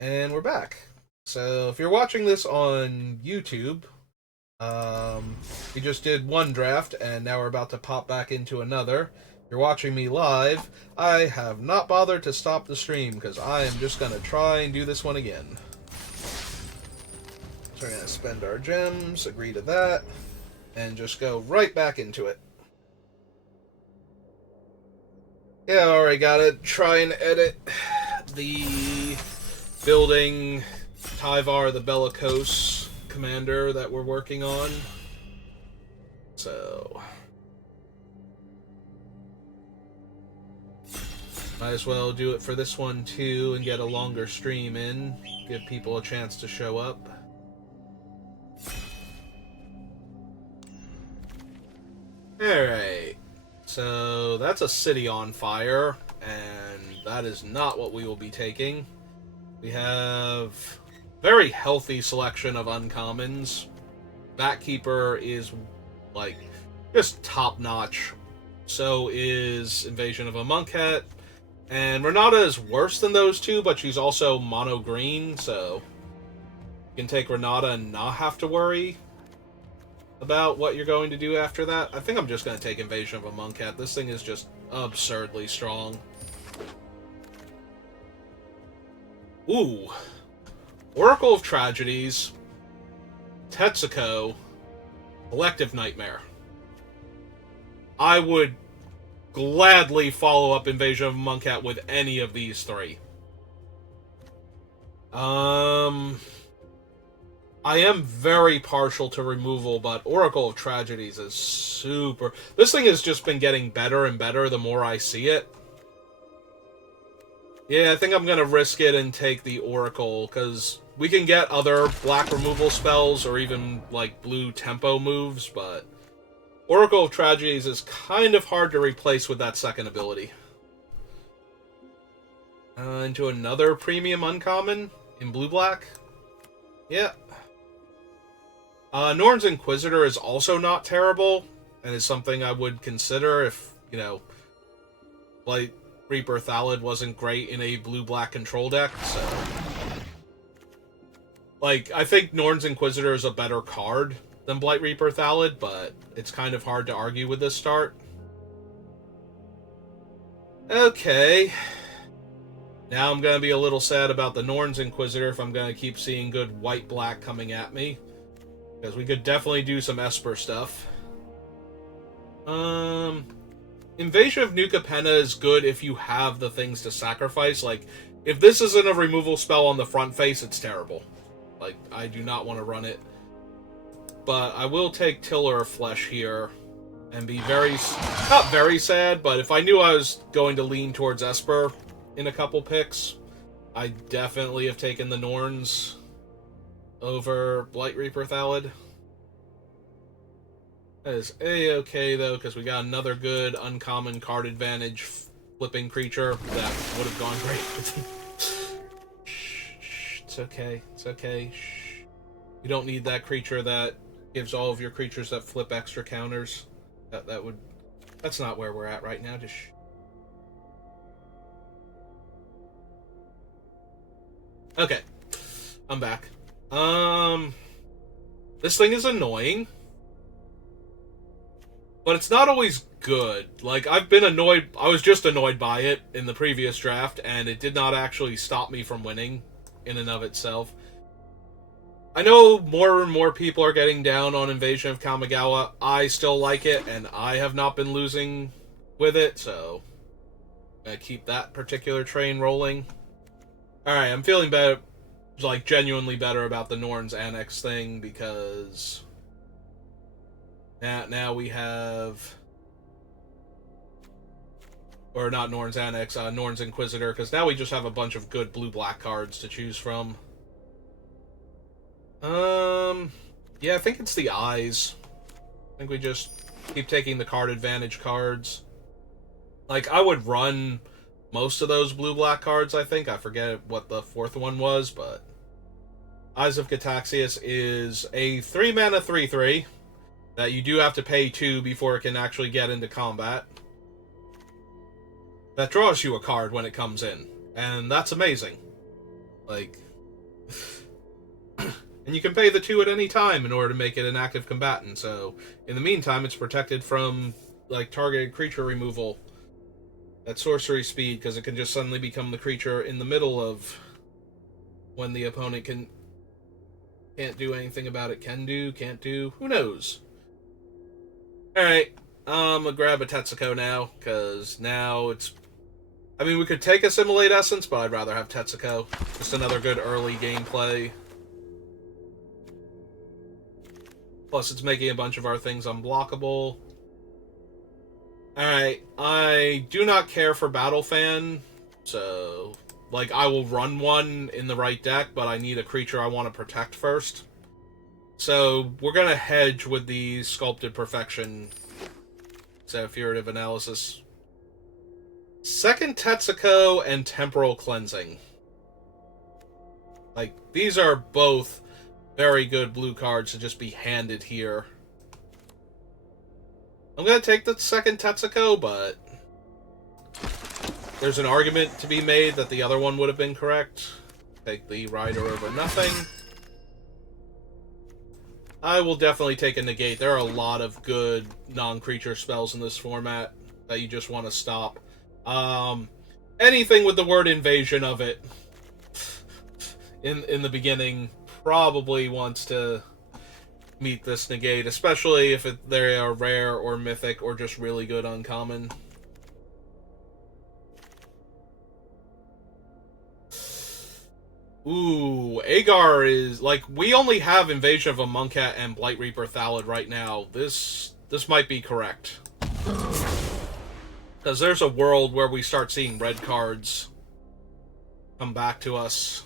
And we're back. So if you're watching this on YouTube, we just did one draft and now we're about to pop back into another. If you're watching me live, I have not bothered to stop the stream because I am just going to try and do this one again. So we're going to spend our gems, agree to that, and just go right back into it. Yeah, already got to try and edit the building Tyvar the Bellicose commander that we're working on. So might as well do it for this one too and get a longer stream in. Give people a chance to show up. Alright. So that's a city on fire, and that is not what we will be taking. We have very healthy selection of uncommons. Batkeeper is like just top notch. So is Invasion of Amonkhet. And Renata is worse than those two, but she's also mono green, so you can take Renata and not have to worry about what you're going to do after that. I think I'm just going to take Invasion of Amonkhet. This thing is just absurdly strong. Ooh. Oracle of Tragedies, Tetsuko, Collective Nightmare. I would gladly follow up Invasion of Amonkhet with any of these three. I am very partial to removal, but Oracle of Tragedies is super... This thing has just been getting better and better the more I see it. Yeah, I think I'm going to risk it and take the Oracle, because we can get other black removal spells or even, like, blue tempo moves, but Oracle of Tragedies is kind of hard to replace with that second ability. Into another premium uncommon in blue-black. Yeah. Norn's Inquisitor is also not terrible, and is something I would consider if, you know, like, Reaper Thallid wasn't great in a blue-black control deck, so... Like, I think Norn's Inquisitor is a better card than Blight Reaper Thallid, but it's kind of hard to argue with this start. Okay. Now I'm going to be a little sad about the Norn's Inquisitor if I'm going to keep seeing good white-black coming at me. Because we could definitely do some Esper stuff. Invasion of New Capenna is good if you have the things to sacrifice. Like, if this isn't a removal spell on the front face, it's terrible. Like, I do not want to run it. But I will take Tiller of Flesh here and be very... not very sad, but if I knew I was going to lean towards Esper in a couple picks, I definitely have taken the Norns over Blight Reaper Thallid. That is A-okay, though, because we got another good uncommon card advantage flipping creature that would have gone great with Shh, it's okay. It's okay. Shh. You don't need that creature that gives all of your creatures that flip extra counters. That's not where we're at right now. Just okay. I'm back. This thing is annoying. But it's not always good. Like, I've been annoyed... I was just annoyed by it in the previous draft, and it did not actually stop me from winning in and of itself. I know more and more people are getting down on Invasion of Kamigawa. I still like it, and I have not been losing with it, so I'm going to keep that particular train rolling. Alright, I'm feeling better, like, genuinely better about the Norn's Annex thing, because... Now we have... Or not Norn's Annex, Norn's Inquisitor, because now we just have a bunch of good blue-black cards to choose from. Yeah, I think it's the Eyes. I think we just keep taking the card advantage cards. Like, I would run most of those blue-black cards, I think. I forget what the fourth one was, but... Eyes of Cataxius is a 3-mana 3/3. That you do have to pay 2 before it can actually get into combat. That draws you a card when it comes in. And that's amazing. Like, And you can pay the 2 at any time in order to make it an active combatant, so in the meantime it's protected from like targeted creature removal at sorcery speed, because it can just suddenly become the creature in the middle of when the opponent can't do anything about it. Can't do, who knows. Alright, I'm gonna grab a Tetsuko now, because now it's... I mean, we could take Assimilate Essence, but I'd rather have Tetsuko. Just another good early gameplay. Plus, it's making a bunch of our things unblockable. Alright, I do not care for Battle Fan, so... Like, I will run one in the right deck, but I need a creature I want to protect first. So, we're gonna hedge with the Sculpted Perfection Figurative Analysis. Second Tetsuko and Temporal Cleansing. Like, these are both very good blue cards to just be handed here. I'm gonna take the second Tetsuko, but there's an argument to be made that the other one would have been correct. Take the Rider over nothing. I will definitely take a Negate. There are a lot of good non-creature spells in this format that you just want to stop. Anything with the word invasion of it in the beginning probably wants to meet this Negate, especially if they are rare or mythic or just really good uncommon. Ooh, Agar is... Like, we only have Invasion of Amonkhet and Blight Reaper Thallid right now. This might be correct. Because there's a world where we start seeing red cards come back to us.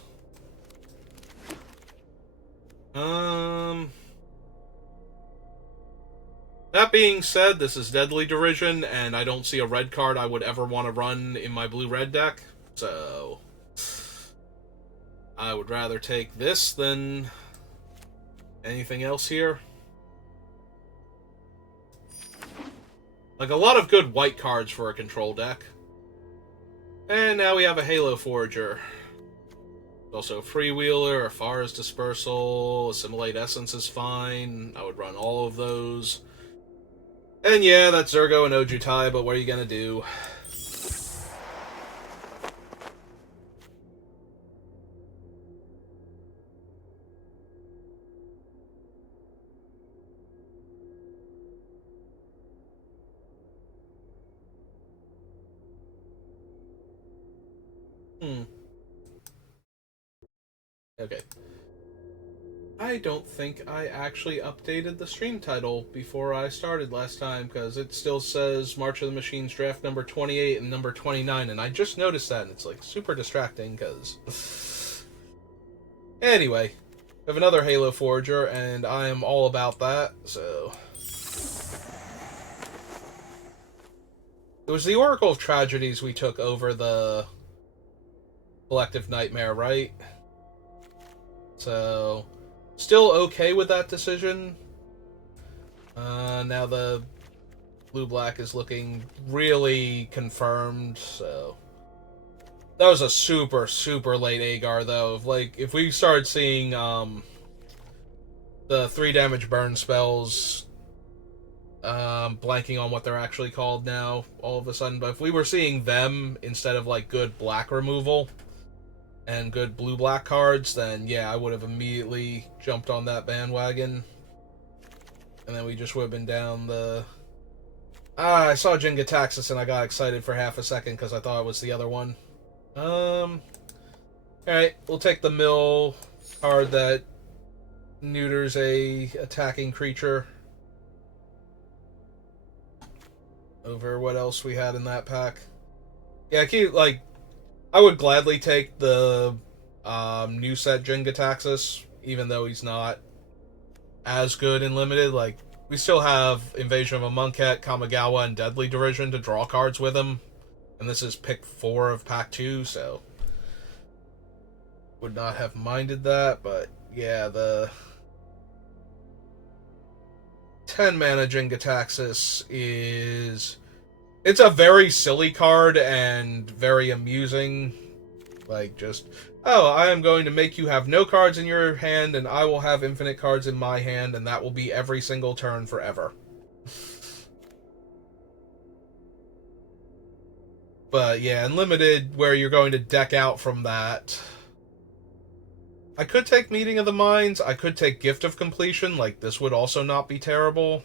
That being said, this is Deadly Derision, and I don't see a red card I would ever want to run in my blue-red deck, so... I would rather take this than anything else here. Like, a lot of good white cards for a control deck. And now we have a Halo Forager. Also Freewheeler, Afara's Dispersal, Assimilate Essence is fine. I would run all of those. And yeah, that's Zurgo and Ojutai, but what are you gonna do? Okay. I don't think I actually updated the stream title before I started last time, because it still says March of the Machines draft number 28 and number 29, and I just noticed that, and it's like super distracting, because... Anyway, we have another Halo Forager, and I am all about that, so... It was the Oracle of Tragedies we took over the Collective Nightmare, right? So, still okay with that decision. Now the blue-black is looking really confirmed, so... That was a super, super late Agar, though. Like, if we started seeing, the 3 damage burn spells, blanking on what they're actually called now, all of a sudden, but if we were seeing them instead of, like, good black removal and good blue-black cards, then yeah, I would have immediately jumped on that bandwagon. And then we just would have been down the... I saw Jin-Gitaxias and I got excited for half a second because I thought it was the other one. Alright, we'll take the mill card that neuters a attacking creature over what else we had in that pack. Yeah, I would gladly take the new set Jin-Gitaxias, even though he's not as good in limited. Like, we still have Invasion of Amonkhet, Kamigawa, and Deadly Derision to draw cards with him. And this is pick 4 of pack 2, so... Would not have minded that, but yeah, the 10 mana Jin-Gitaxias is... It's a very silly card and very amusing. Like, just Oh, I am going to make you have no cards in your hand, and I will have infinite cards in my hand, and that will be every single turn forever. But yeah, Unlimited, where you're going to deck out from that. I could take Meeting of the Minds. I could take Gift of Completion. Like, this would also not be terrible.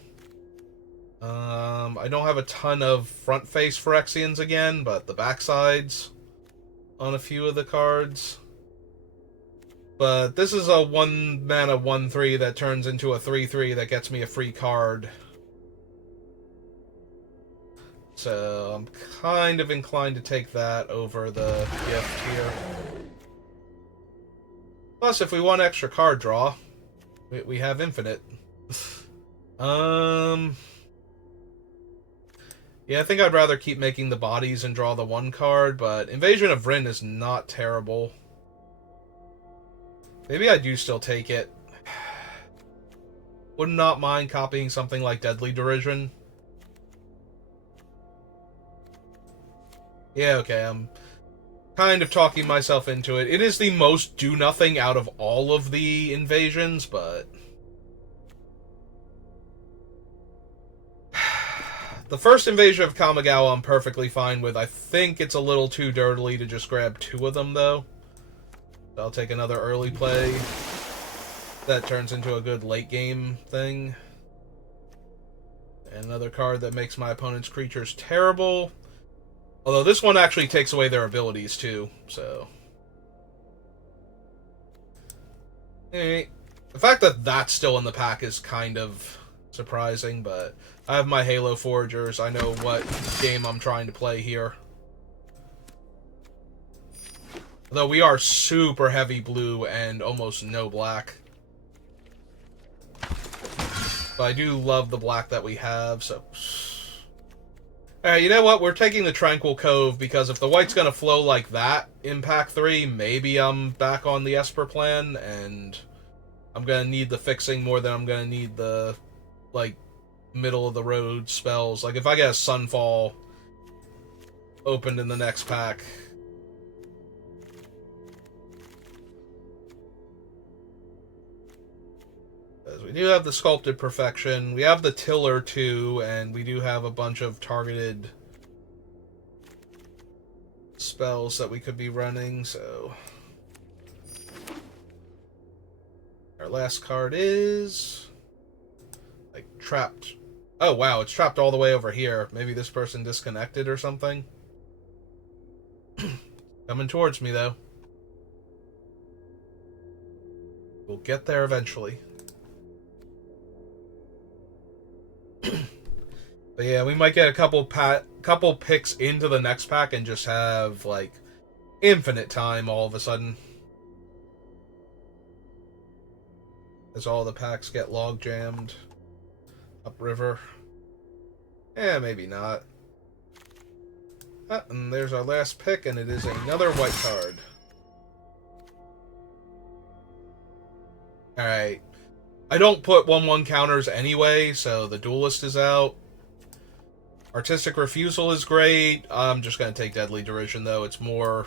I don't have a ton of front face Phyrexians again, but the backsides on a few of the cards. But this is a 1 mana 1/3 that turns into a 3/3 that gets me a free card. So I'm kind of inclined to take that over the gift here. Plus, if we want extra card draw, we have infinite. Yeah, I think I'd rather keep making the bodies and draw the 1 card, but Invasion of Vryn is not terrible. Maybe I do still take it. Would not mind copying something like Deadly Derision. Yeah, okay, I'm kind of talking myself into it. It is the most do-nothing out of all of the invasions, but... The first invasion of Kamigawa I'm perfectly fine with. I think it's a little too dirtily to just grab 2 of them, though. So I'll take another early play. That turns into a good late game thing. And another card that makes my opponent's creatures terrible. Although this one actually takes away their abilities, too, so... Anyway, the fact that that's still in the pack is kind of surprising, but I have my Halo Foragers. I know what game I'm trying to play here. Though we are super heavy blue and almost no black. But I do love the black that we have, so... Alright, you know what? We're taking the Tranquil Cove, because if the white's gonna flow like that in Pack 3, maybe I'm back on the Esper plan, and I'm gonna need the fixing more than I'm gonna need the, like, middle-of-the-road spells. Like, if I get a Sunfall opened in the next pack... We do have the Sculpted Perfection, we have the Tiller too, and we do have a bunch of targeted spells that we could be running, so... Our last card is... like, trapped. Oh wow, it's trapped all the way over here. Maybe this person disconnected or something. Coming towards me, though. We'll get there eventually. But yeah, we might get a couple picks into the next pack and just have, like, infinite time all of a sudden. As all the packs get log jammed. Upriver. Eh, maybe not. Ah, and there's our last pick, and it is another white card. Alright. I don't put 1/1 counters anyway, so the Duelist is out. Artistic Refusal is great. I'm just going to take Deadly Derision, though. It's more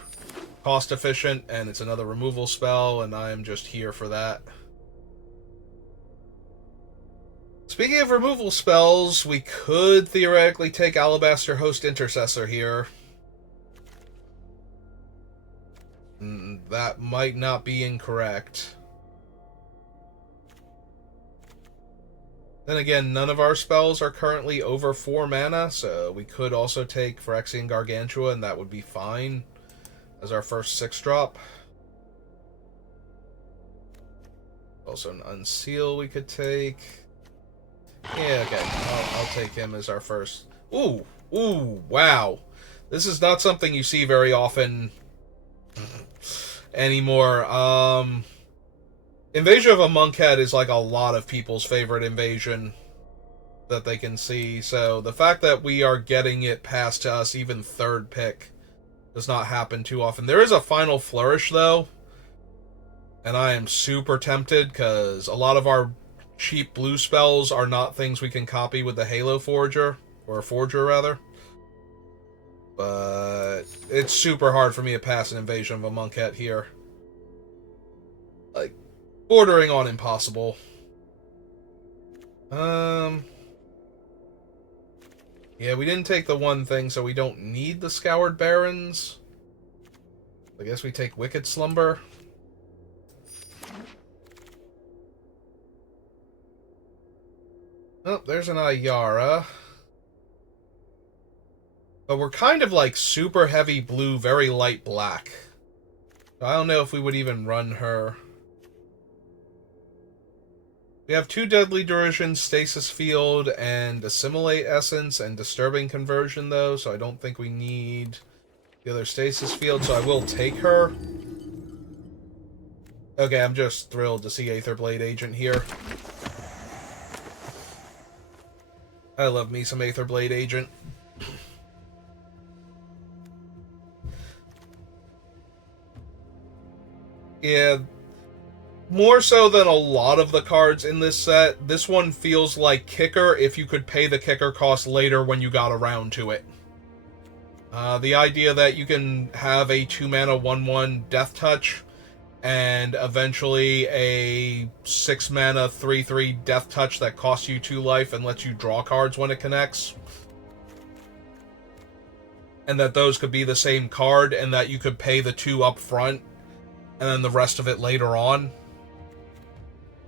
cost efficient, and it's another removal spell, and I am just here for that. Speaking of removal spells, we could theoretically take Alabaster Host Intercessor here. That might not be incorrect. Then again, none of our spells are currently over 4 mana, so we could also take Phyrexian Gargantua, and that would be fine as our first 6-drop. Also an Unseal we could take. Yeah, okay, I'll take him as our first. Ooh, wow. This is not something you see very often anymore. Invasion of a Monkhead is like a lot of people's favorite invasion that they can see, so the fact that we are getting it passed to us even 3rd pick does not happen too often. There is a Final Flourish, though, and I am super tempted, because a lot of our cheap blue spells are not things we can copy with the Halo Forager, or Forger, rather. But it's super hard for me to pass an Invasion of a Monkhead here. like, bordering on impossible. Yeah, we didn't take the one thing, so we don't need the Scoured Barrens. I guess we take Wicked Slumber. Oh, there's an Ayara. But we're kind of like super heavy blue, very light black. So I don't know if we would even run her. We have 2 Deadly Derision, Stasis Field, and Assimilate Essence, and Disturbing Conversion, though, so I don't think we need the other Stasis Field, so I will take her. Okay, I'm just thrilled to see Aetherblade Agent here. I love me some Aetherblade Agent. Yeah, more so than a lot of the cards in this set, this one feels like Kicker if you could pay the Kicker cost later when you got around to it. The idea that you can have a 2-mana 1/1 Death Touch and eventually a 6-mana 3/3 Death Touch that costs you 2 life and lets you draw cards when it connects. And that those could be the same card and that you could pay the 2 up front and then the rest of it later on.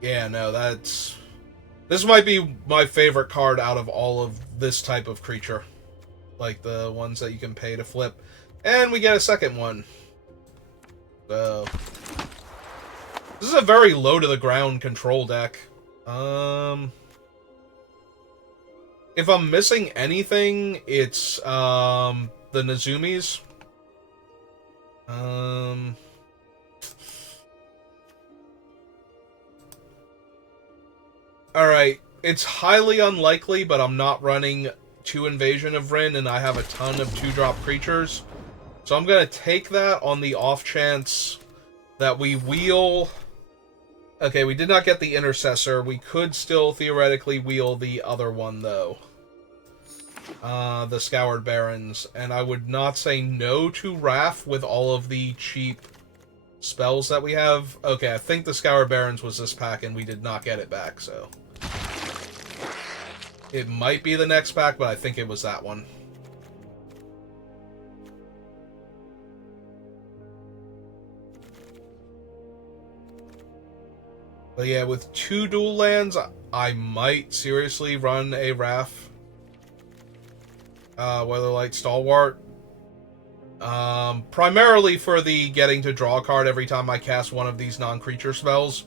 Yeah, no, that's... This might be my favorite card out of all of this type of creature. Like, the ones that you can pay to flip. And we get a second one. So... This is a very low-to-the-ground control deck. If I'm missing anything, it's, the Nazumis. Alright, it's highly unlikely, but I'm not running 2 Invasion of Rin, and I have a ton of 2-drop creatures. So I'm going to take that on the off chance that we wheel... Okay, we did not get the Intercessor. We could still theoretically wheel the other one, though. The Scoured Barrens. And I would not say no to Wrath with all of the cheap spells that we have. Okay, I think the Scoured Barrens was this pack, and we did not get it back, so... It might be the next pack, but I think it was that one. But yeah, with 2 dual lands, I might seriously run a Wrath. Weatherlight Stalwart. Primarily for the getting to draw a card every time I cast one of these non-creature spells.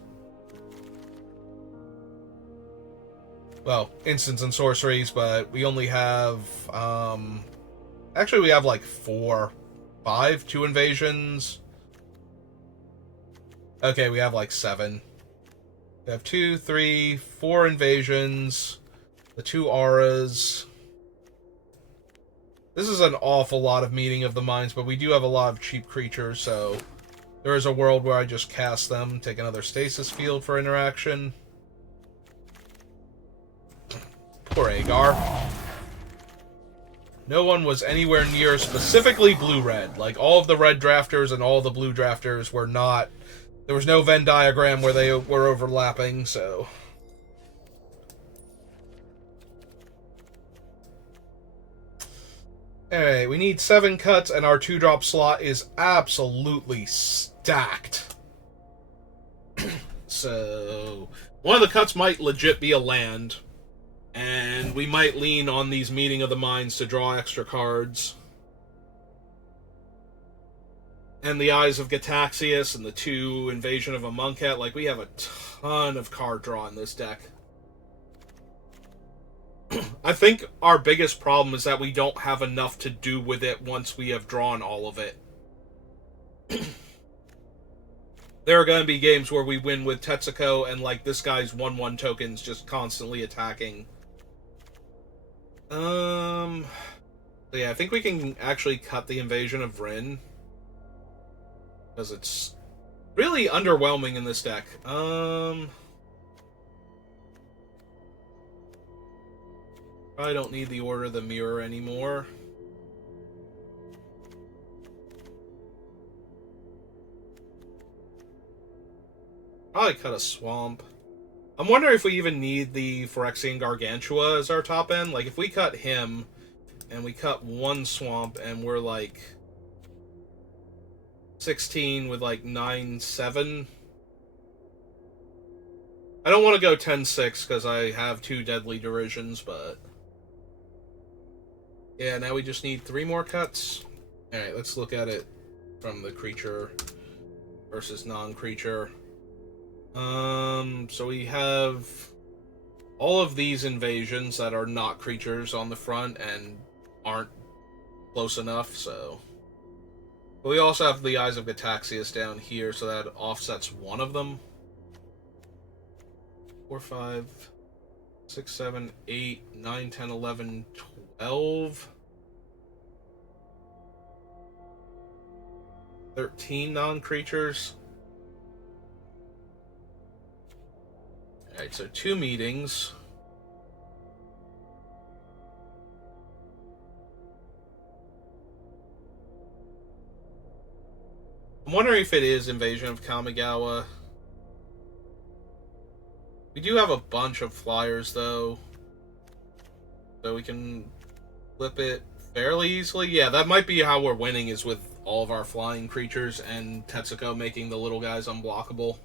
Well, instants and sorceries, but we only have, actually we have like 5, 2 invasions. Okay, we have like 7. We have 2, 3, 4 invasions, the 2 auras. This is an awful lot of Meeting of the Minds, but we do have a lot of cheap creatures, so there is a world where I just cast them, take another Stasis Field for interaction. Poor Agar. No one was anywhere near specifically blue-red. Like, all of the red drafters and all the blue drafters were not... There was no Venn diagram where they were overlapping, so... Alright, we need 7 cuts, and our 2-drop slot is absolutely stacked. So, one of the cuts might legit be a land, and we might lean on these Meeting of the Minds to draw extra cards. And the Eyes of Gataxias and the 2 Invasion of Amonkhet. Like, we have a ton of card draw in this deck. I think our biggest problem is that we don't have enough to do with it once we have drawn all of it. There are going to be games where we win with Tetsuko and, like, this guy's 1/1 tokens just constantly attacking. So yeah, I think we can actually cut the Invasion of Rin. Because it's really underwhelming in this deck. I don't need the Order of the Mirror anymore. Probably cut a swamp. I'm wondering if we even need the Phyrexian Gargantua as our top end. Like, if we cut him, and we cut one swamp, and we're, like, 16 with, like, 9-7. I don't want to go 10-6, because I have 2 Deadly Derisions, but... yeah, now we just need 3 more cuts. Alright, let's look at it from the creature versus non-creature. So we have all of these invasions that are not creatures on the front and aren't close enough, so... but we also have the Eyes of Gataxias down here, so that offsets one of them. 4, 5, 6, 7, 8, 9, 10, 11, 12... 13 non-creatures. Alright, so 2 meetings. I'm wondering if it is Invasion of Kamigawa. We do have a bunch of flyers, though. So we can flip it fairly easily. Yeah, that might be how we're winning, is with all of our flying creatures and Tetsuko making the little guys unblockable.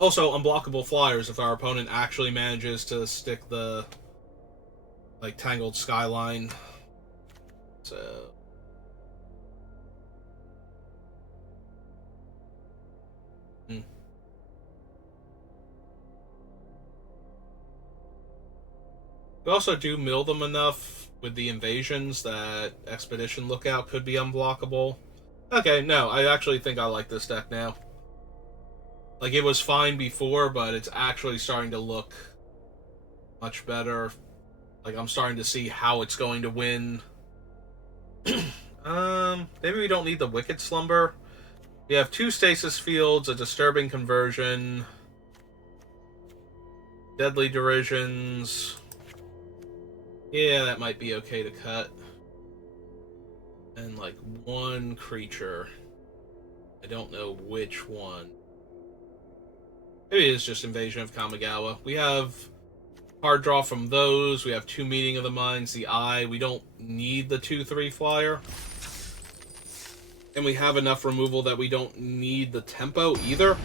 Also, unblockable flyers if our opponent actually manages to stick the, like, Tangled Skyline. So... we also do mill them enough with the invasions that Expedition Lookout could be unblockable. Okay, no, I actually think I like this deck now. Like, it was fine before, but it's actually starting to look much better. Like, I'm starting to see how it's going to win. Maybe we don't need the Wicked Slumber. We have 2 Stasis Fields, a Disturbing Conversion, Deadly Derisions. Yeah, that might be okay to cut. And, like, 1 creature. I don't know which one. Maybe it is just Invasion of Kamigawa. We have card draw from those. We have 2 Meeting of the Minds, the Eye. We don't need the 2/3 flyer. And we have enough removal that we don't need the tempo either.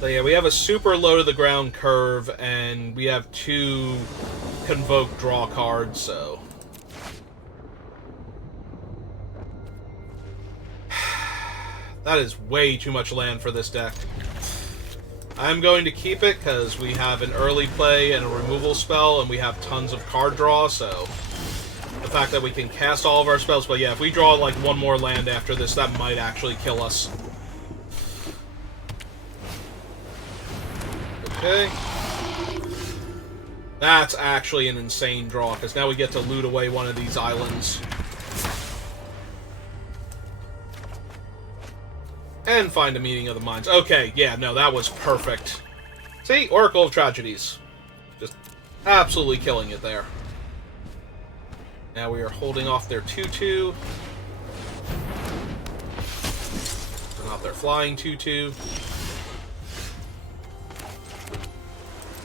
So yeah, we have a super low to the ground curve, and we have 2 Convoke draw cards, so... that is way too much land for this deck. I'm going to keep it, because we have an early play and a removal spell, and we have tons of card draw, so... the fact that we can cast all of our spells, but yeah, if we draw, like, 1 more land after this, that might actually kill us. Okay. That's actually an insane draw, because now we get to loot away one of these islands. And find a Meeting of the Minds. Okay, yeah, no, that was perfect. See? Oracle of Tragedies. Just absolutely killing it there. Now we are holding off their 2/2. Turn off their flying 2/2.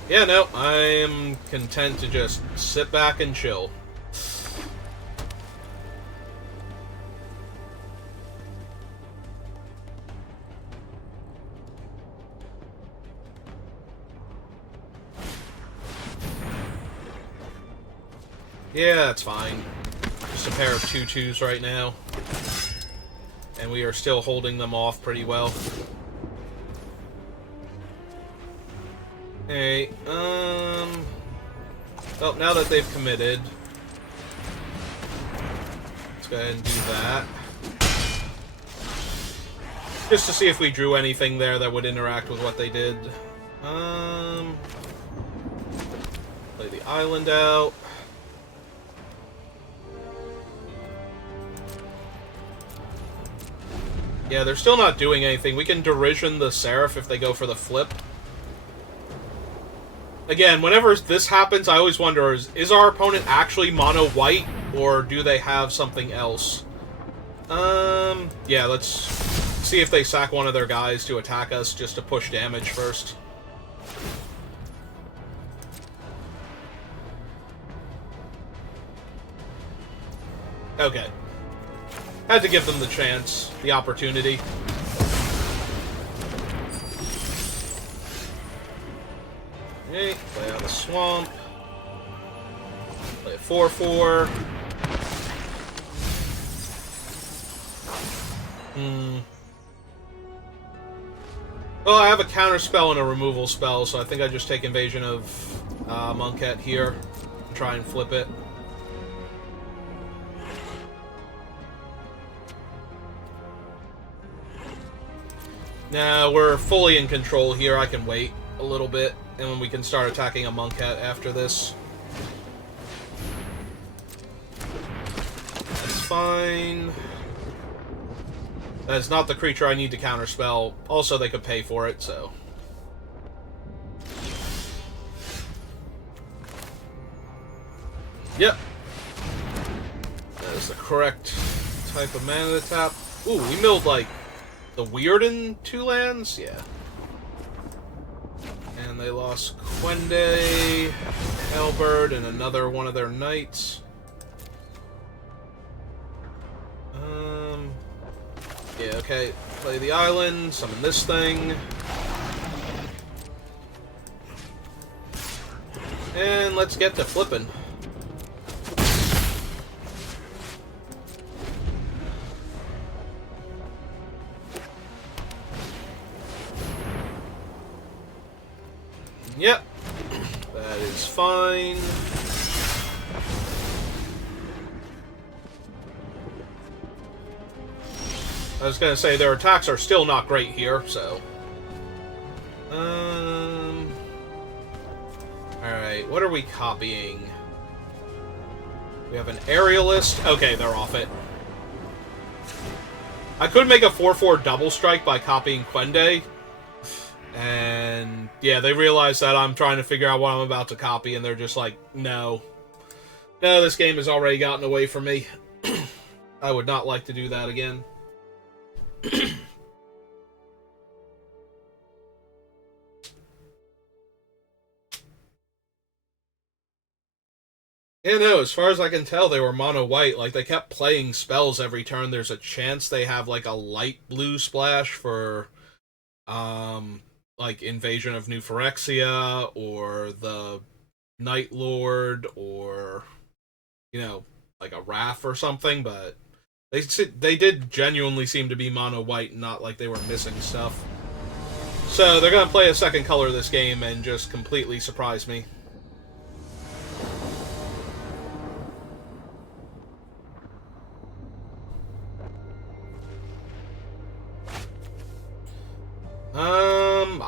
Yeah, no, I am content to just sit back and chill. Yeah, that's fine. Just a pair of 2/2s right now. And we are still holding them off pretty well. Hey, well, now that they've committed, let's go ahead and do that. Just to see if we drew anything there that would interact with what they did. Play the island out. Yeah, they're still not doing anything. We can Derision the Seraph if they go for the flip. Again, whenever this happens, I always wonder, is our opponent actually mono white, or do they have something else? Yeah, let's see if they sack one of their guys to attack us, just to push damage first. Okay. Had to give them the chance, the opportunity. Okay, play out the swamp. Play a 4-4. Well, I have a counter spell and a removal spell, so I think I just take Invasion of Monket here and try and flip it. Now we're fully in control here. I can wait a little bit, and then we can start attacking a Monket after this. That's fine. That's not the creature I need to counterspell. Also, they could pay for it, so... Yep. That is the correct type of mana to tap. Ooh, we milled, like, the Weirden 2 lands? Yeah. And they lost Quende, Halberd, and another one of their knights. Yeah, okay. Play the island, summon this thing. And let's get to flipping. Yep. That is fine. I was gonna say, their attacks are still not great here, so... Alright, what are we copying? We have an Aerialist. Okay, they're off it. I could make a 4-4 double strike by copying Quende. And, yeah, they realize that I'm trying to figure out what I'm about to copy, and they're just like, no. No, this game has already gotten away from me. I would not like to do that again. Yeah, no, as far as I can tell, they were mono-white. Like, they kept playing spells every turn. There's a chance they have, like, a light blue splash for, like, Invasion of New Phyrexia, or the Night Lord, or, you know, like a Wrath or something, but they did genuinely seem to be mono-white, not like they were missing stuff. So, they're gonna play a second color this game and just completely surprise me.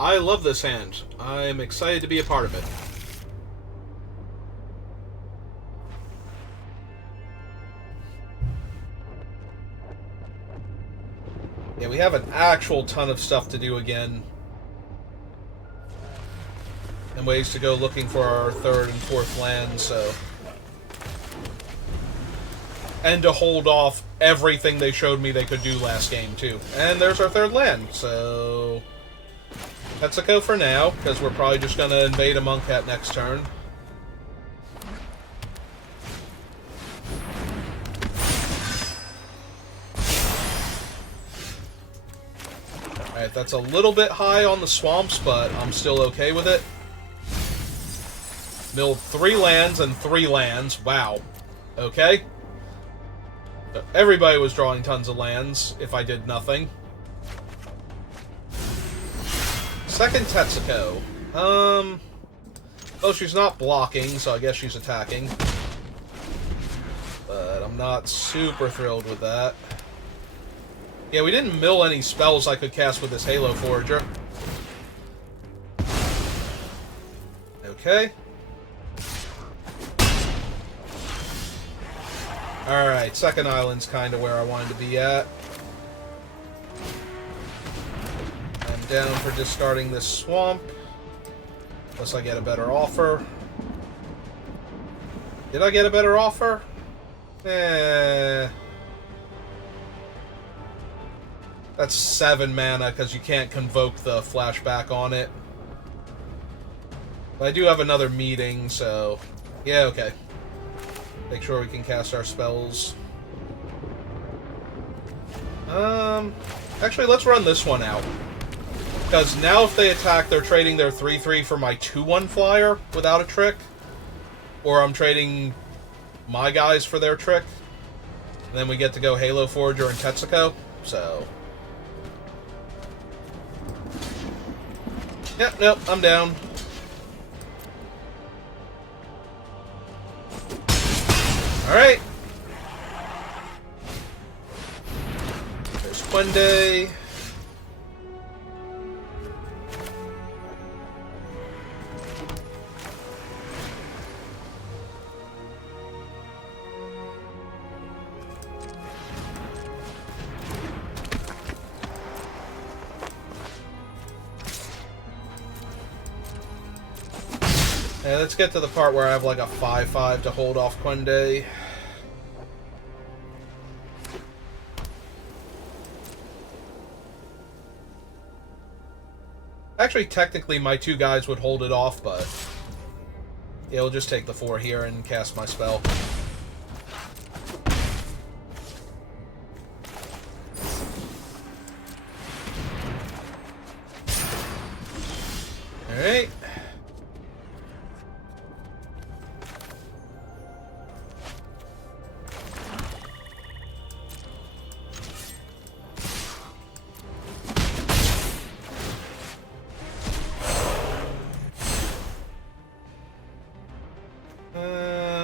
I love this hand. I'm excited to be a part of it. Yeah, we have an actual ton of stuff to do again. And ways to go looking for our third and fourth lands, so... And to hold off everything they showed me they could do last game, too. And there's our third land, so... That's a go for now, because we're probably just going to invade a Monket next turn. Alright, that's a little bit high on the swamps, but I'm still okay with it. Milled 3 lands and 3 lands. Wow. Okay. So everybody was drawing tons of lands if I did nothing. Second Tetsuko. Oh, she's not blocking, so I guess she's attacking. But I'm not super thrilled with that. Yeah, we didn't mill any spells I could cast with this Halo Forager. Okay. Alright, second island's kind of where I wanted to be at. I'm down for discarding this swamp. Unless I get a better offer. Did I get a better offer? That's 7 mana, because you can't convoke the flashback on it. But I do have another meeting, so... yeah, okay. Make sure we can cast our spells. Actually, let's run this one out. Because now if they attack, they're trading their 3/3 for my 2/1 flyer without a trick. Or I'm trading my guys for their trick. And then we get to go Halo Forger and Tetsuko, so... yep, nope, I'm down. Alright. There's Quende. Yeah, let's get to the part where I have like a 5/5 to hold off Quende. Actually, technically, my 2 guys would hold it off, but... yeah, we'll just take the 4 here and cast my spell. Alright.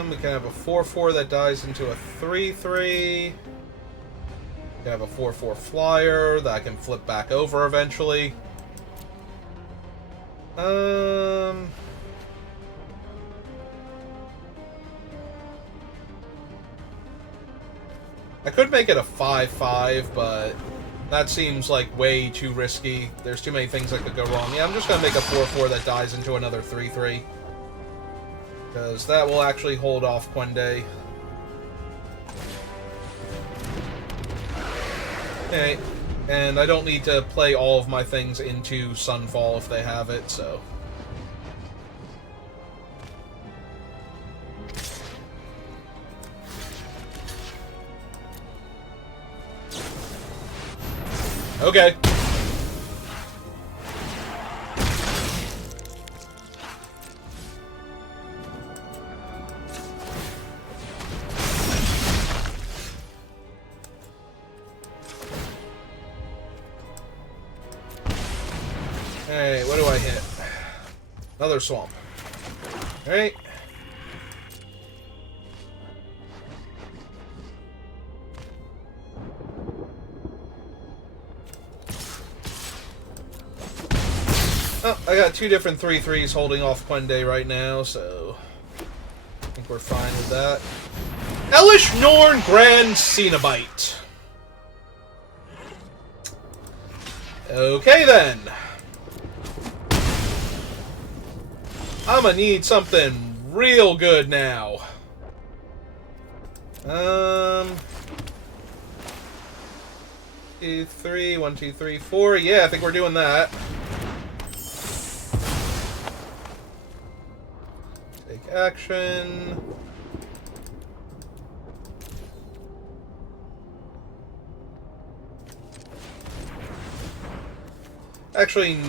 We can have a 4/4 that dies into a 3/3. We can have a 4/4 flyer that I can flip back over eventually. I could make it a 5/5, but that seems like way too risky. There's too many things that could go wrong. Yeah, I'm just gonna make a 4/4 that dies into another 3/3. Because that will actually hold off Quende. Okay, and I don't need to play all of my things into Sunfall if they have it, so... okay. Hey, what do I hit? Another swamp. Alright. Oh, I got 2 different 3/3s holding off Quende right now, so... I think we're fine with that. Elesh Norn Grand Cenobite. Okay then. I'm gonna need something real good now. 2, 3, 1, 2, 3, 4. Yeah, I think we're doing that. Take action. Actually,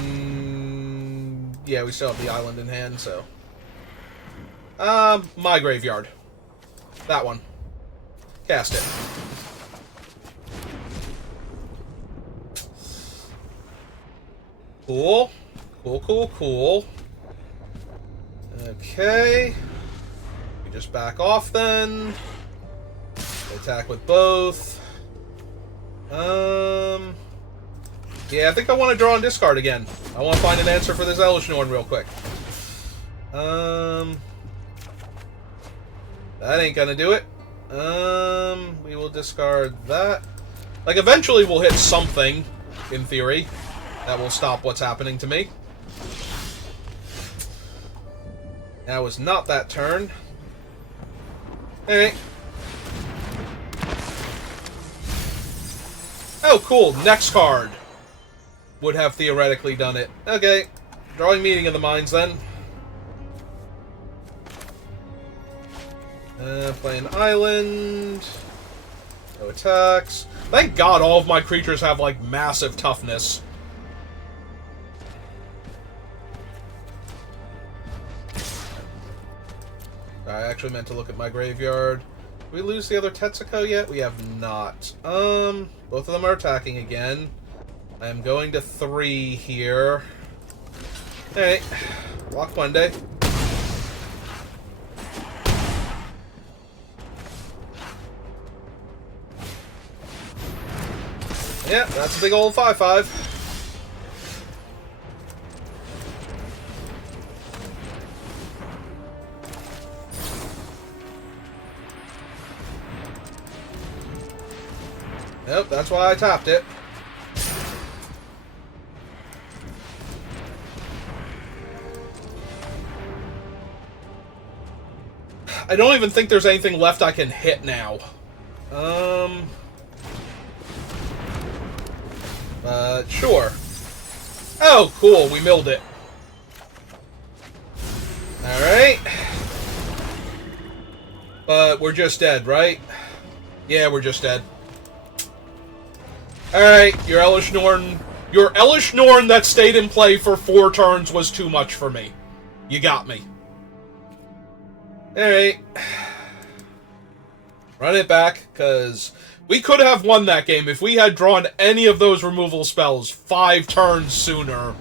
yeah, we still have the island in hand, so... my graveyard. That one. Cast it. Cool. Cool, cool, cool. Okay. We just back off then. Attack with both. Yeah, I think I want to draw and discard again. I want to find an answer for this Elesh Norn real quick. That ain't gonna do it. We will discard that. Like, eventually we'll hit something, in theory, that will stop what's happening to me. That was not that turn. Alright. Oh, cool. Next card would have theoretically done it. Okay. Drawing Meeting of the Minds, then. Playing Island. No attacks. Thank God all of my creatures have, like, massive toughness. I actually meant to look at my graveyard. Did we lose the other Tetsuko yet? We have not. Both of them are attacking again. I am going to 3 here. Alright. Block Monday. Yeah, that's a big old 5/5. Nope, that's why I tapped it. I don't even think there's anything left I can hit now. Sure. Oh, cool, we milled it. Alright. But we're just dead, right? Yeah, we're just dead. Alright, your Elesh Norn that stayed in play for 4 turns was too much for me. You got me. Alright. Run it back, because we could have won that game. If we had drawn any of those removal spells 5 turns sooner,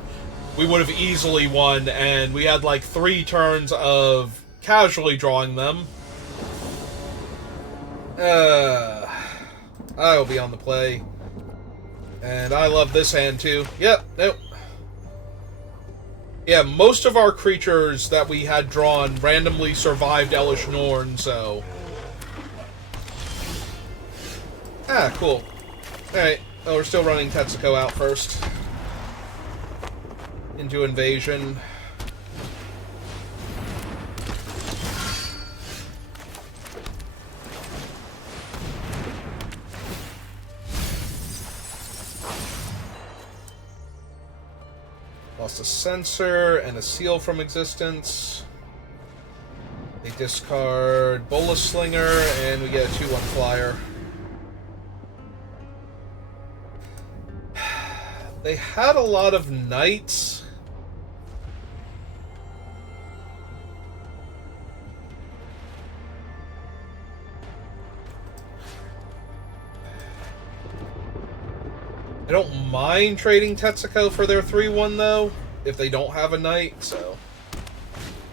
we would have easily won, and we had like 3 turns of casually drawing them. I will be on the play. And I love this hand, too. Yep, nope. Yeah, most of our creatures that we had drawn randomly survived Elesh Norn, so... Ah, cool. Alright. Oh, we're still running Tetsuko out first. Into Invasion. Lost a Censor and a Seal from existence. They discard Bolas Slinger, and we get a 2/1 flyer. They had a lot of knights. I don't mind trading Tetsuko for their 3/1 though, if they don't have a knight, so.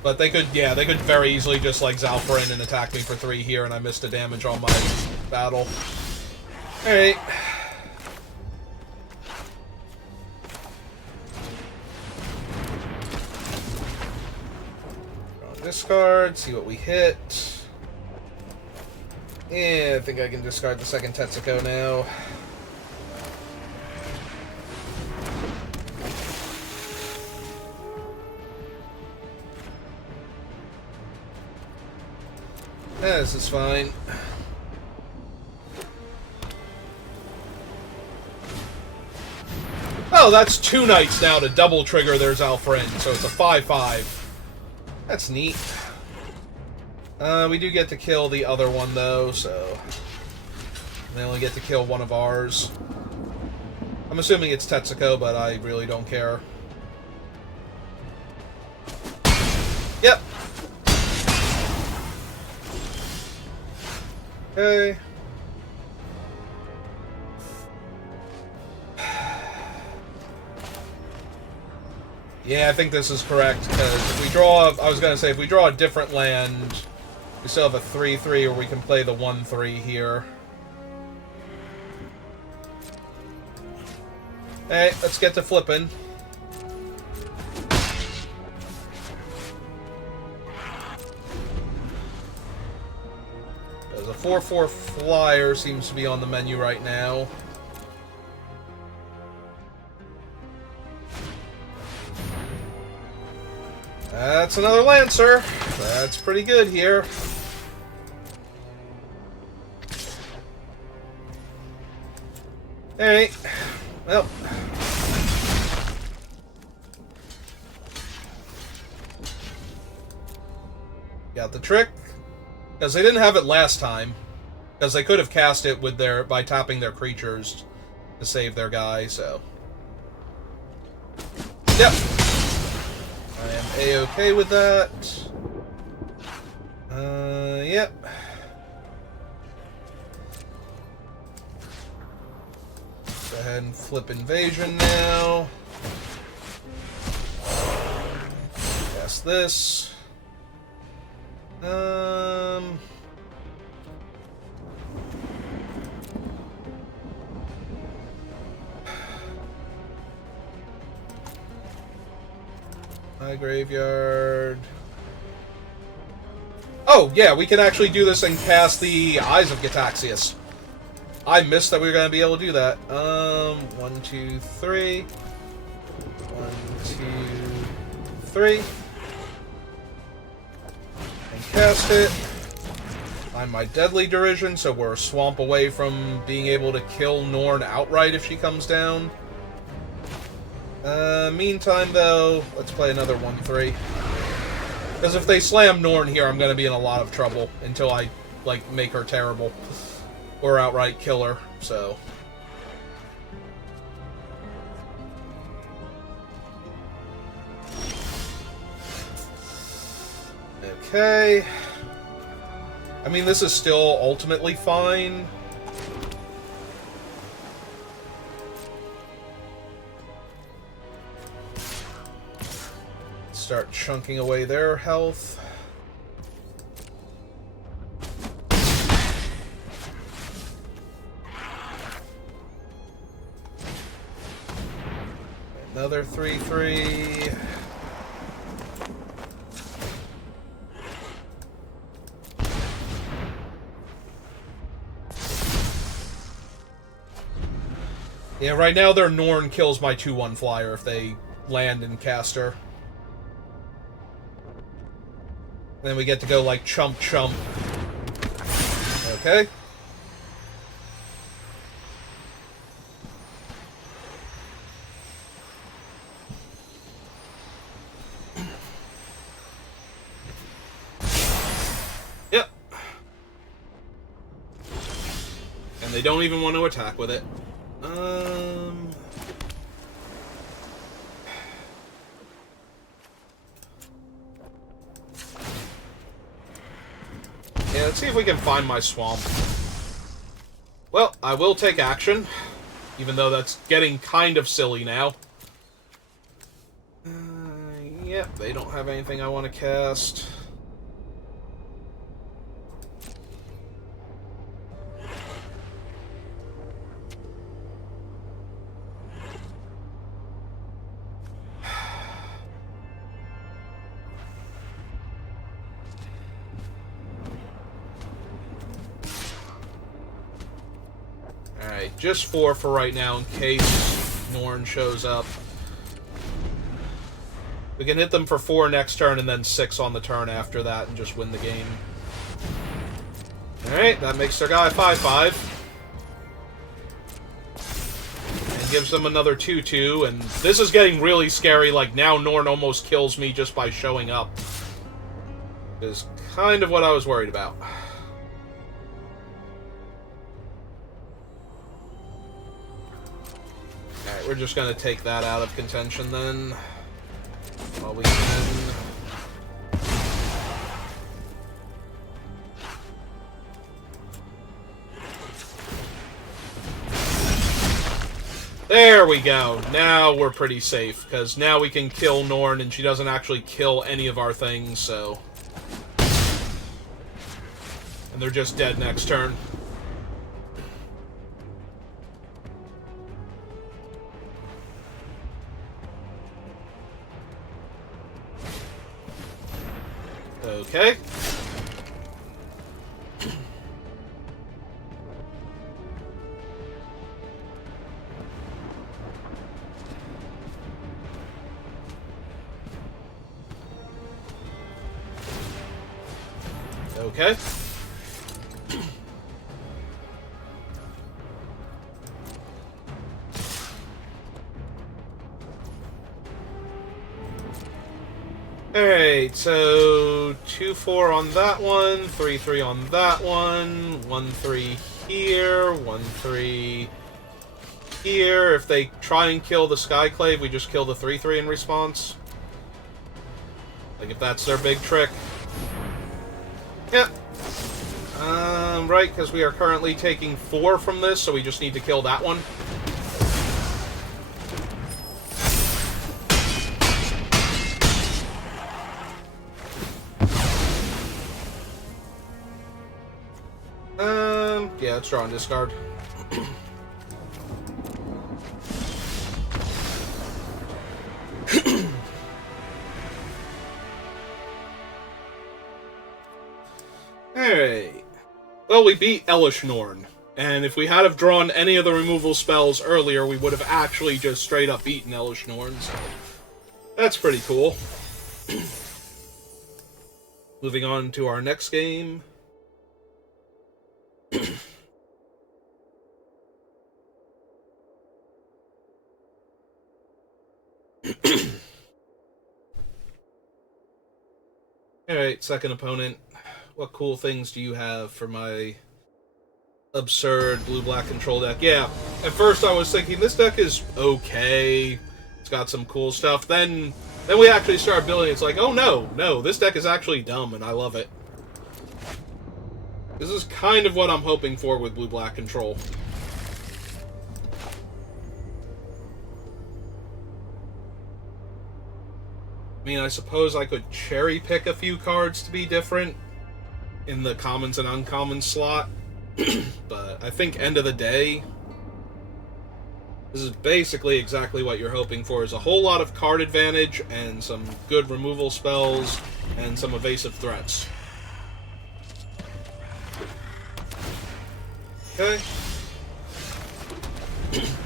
But they could, yeah, they could very easily just like Zalfrin and attack me for 3 here, and I missed a damage on my battle. Alright. Discard, see what we hit. Yeah, I think I can discard the second Tetsuko now. Yeah, this is fine. Oh, that's 2 knights now to double trigger their Zalfrin, so it's a 5/5. That's neat. We do get to kill the other one, though, so... They only get to kill one of ours. I'm assuming it's Tetsuko, but I really don't care. Yep. Okay. Yeah, I think this is correct, because if we draw... I was going to say, if we draw a different land, we still have a 3/3, or we can play the 1/3 here. Hey, let's get to flipping. There's a 4/4 flyer seems to be on the menu right now. That's another Lancer. That's pretty good here. Alright. Well. Got the trick. Because they didn't have it last time. Because they could have cast it with their by tapping their creatures to save their guy, so. Yep. I am A-okay with that. Yep. Go ahead and flip invasion now. Cast this. My graveyard. Oh, yeah, we can actually do this and cast the Eyes of Gitaxias. I missed that we were going to be able to do that. 1, 2, 3. 1, 2, 3. And cast it. I'm my Deadly Derision, so we're a swamp away from being able to kill Norn outright if she comes down. Meantime, though, let's play another 1-3. Because if they slam Norn here, I'm going to be in a lot of trouble until I, like, make her terrible. Or outright kill her, so. Okay. I mean, this is still ultimately fine. Start chunking away their health. Another 3/3. Yeah, right now their Norn kills my 2/1 flyer if they land and cast her. Then we get to go like chump chump. Okay. Yep. And they don't even want to attack with it. Yeah, let's see if we can find my swamp. Well, I will take action, even though that's getting kind of silly now. Yep, they don't have anything I want to cast. Alright, just 4 for right now in case Norn shows up. We can hit them for 4 next turn and then 6 on the turn after that and just win the game. Alright, that makes their guy 5/5. And gives them another 2/2, and this is getting really scary, like now Norn almost kills me just by showing up. Is kind of what I was worried about. Alright, we're just going to take that out of contention then. While we can. There we go. Now we're pretty safe, because now we can kill Norn and she doesn't actually kill any of our things, so. And they're just dead next turn. Okay. Okay. Alright, so 2-4 on that one, 3-3 on that one, 1-3 here, 1-3 here. If they try and kill the Skyclave, we just kill the 3-3 in response. Like, if that's their big trick. Yep. Right, because we are currently taking 4 from this, so we just need to kill that one. Yeah, let's draw and discard. Alright. Well, we beat Elesh Norn. And if we had have drawn any of the removal spells earlier, we would have actually just straight up beaten Elesh Norn, so that's pretty cool. Moving on to our next game. Alright, second opponent. What cool things do you have for my absurd blue-black control deck? Yeah, at first I was thinking this deck is okay. It's got some cool stuff. Then we actually started building. It's like, oh no, this deck is actually dumb, and I love it. This is kind of what I'm hoping for with blue-black control. I mean, I suppose I could cherry-pick a few cards to be different in the commons and uncommon slot, but I think end of the day, this is basically exactly what you're hoping for, is a whole lot of card advantage and some good removal spells and some evasive threats. Okay.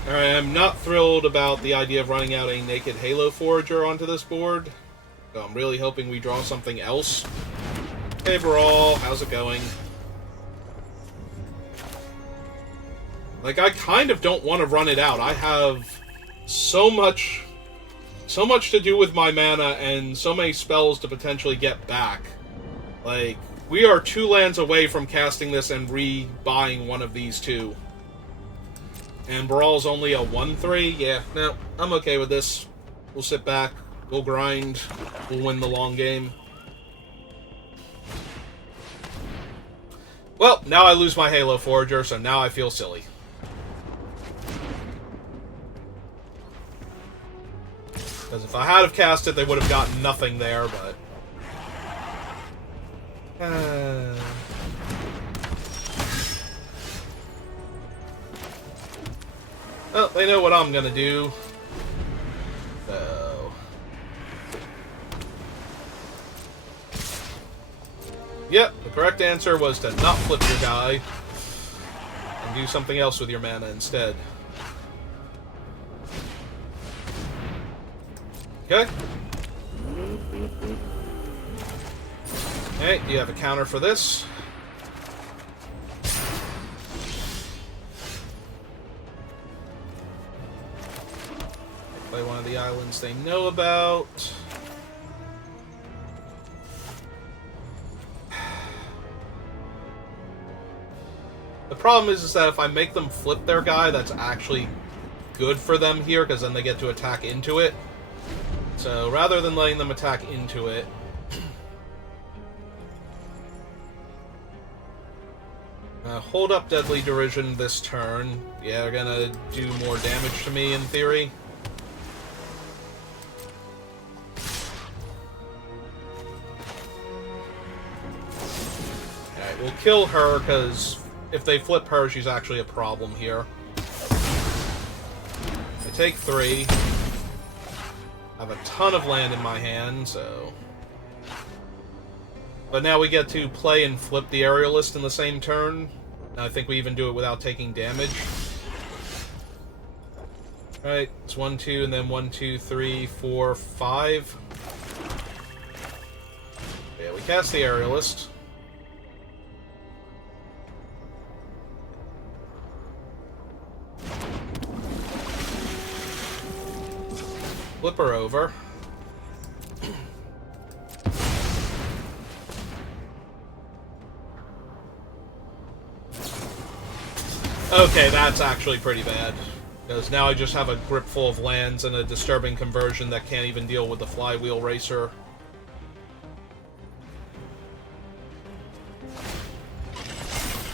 Alright, I'm not thrilled about the idea of running out a Naked Halo Forager onto this board, so I'm really hoping we draw something else. Hey Brawl, how's it going? Like, I kind of don't want to run it out. I have so much to do with my mana and so many spells to potentially get back. Like, we are 2 lands away from casting this and re-buying one of these 2. And Brawl's only a 1-3? Yeah, no, I'm okay with this. We'll sit back, we'll grind, we'll win the long game. Well, now I lose my Halo Forager, so now I feel silly. Because if I had have cast it, they would have gotten nothing there, but... Well, they know what I'm gonna do. So... Yep, the correct answer was to not flip your guy and do something else with your mana instead. Okay. Hey, do you have a counter for this? Play one of the islands they know about. The problem is that if I make them flip their guy, that's actually good for them here, because then they get to attack into it. So rather than letting them attack into it, hold up Deadly Derision this turn. Yeah, they're gonna do more damage to me in theory. Alright, we'll kill her, because if they flip her, she's actually a problem here. I take 3. I have a ton of land in my hand, so... But now we get to play and flip the Aerialist in the same turn. And I think we even do it without taking damage. Alright, it's 1, 2, and then 1, 2, 3, 4, 5. Yeah, we cast the Aerialist. Flip her over. Okay, that's actually pretty bad. Because now I just have a grip full of lands and a disturbing conversion that can't even deal with the flywheel racer.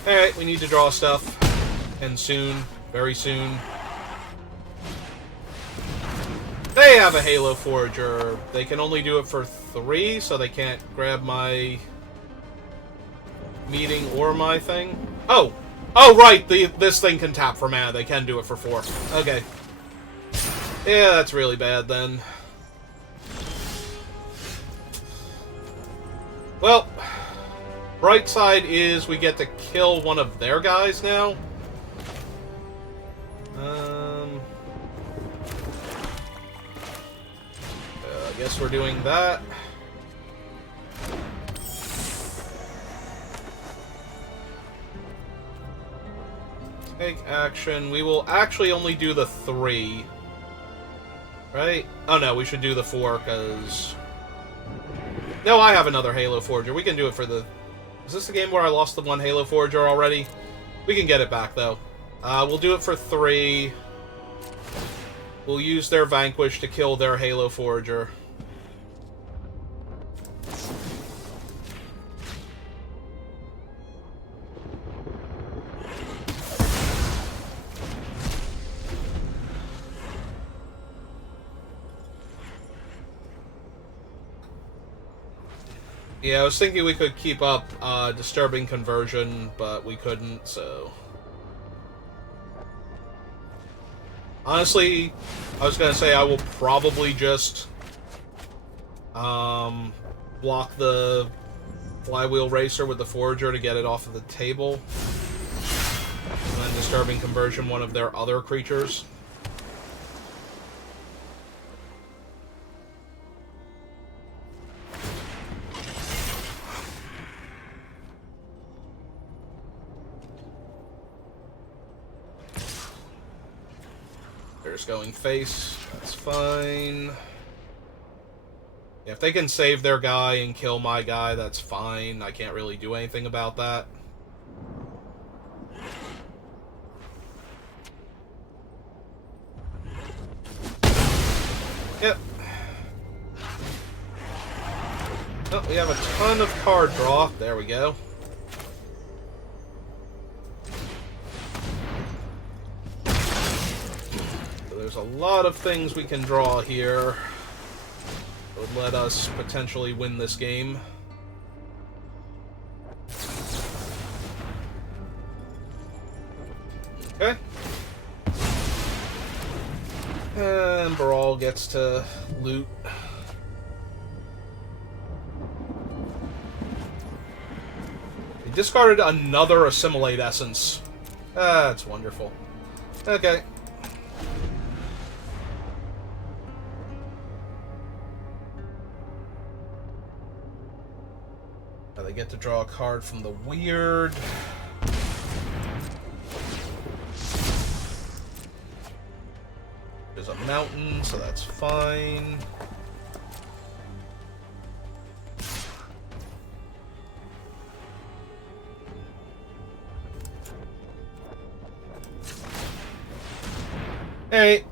Alright, we need to draw stuff. And soon. Very soon. They have a Halo Forager. They can only do it for 3, so they can't grab my meeting or my thing. Oh! Oh, right! This thing can tap for mana. They can do it for 4. Okay. Yeah, that's really bad, then. Well, bright side is we get to kill one of their guys now. I guess we're doing that. Take action. We will actually only do the 3. Right? Oh no, we should do the 4, because... No, I have another Halo Forager. We can do it for the... Is this the game where I lost the one Halo Forager already? We can get it back, though. We'll do it for 3. We'll use their Vanquish to kill their Halo Forager. Yeah, I was thinking we could keep up Disturbing Conversion, but we couldn't, so... Honestly, I was gonna say I will probably just block the Flywheel Racer with the Forager to get it off of the table. And then Disturbing Conversion one of their other creatures. Going face, that's fine. Yeah, if they can save their guy and kill my guy, that's fine. I can't really do anything about that. Yep. Oh, we have a ton of card draw. There we go. There's a lot of things we can draw here that would let us potentially win this game. Okay. And Baral gets to loot. He discarded another Assimilate Essence. That's wonderful. Okay. They get to draw a card from the weird. There's a mountain, so that's fine. Alright.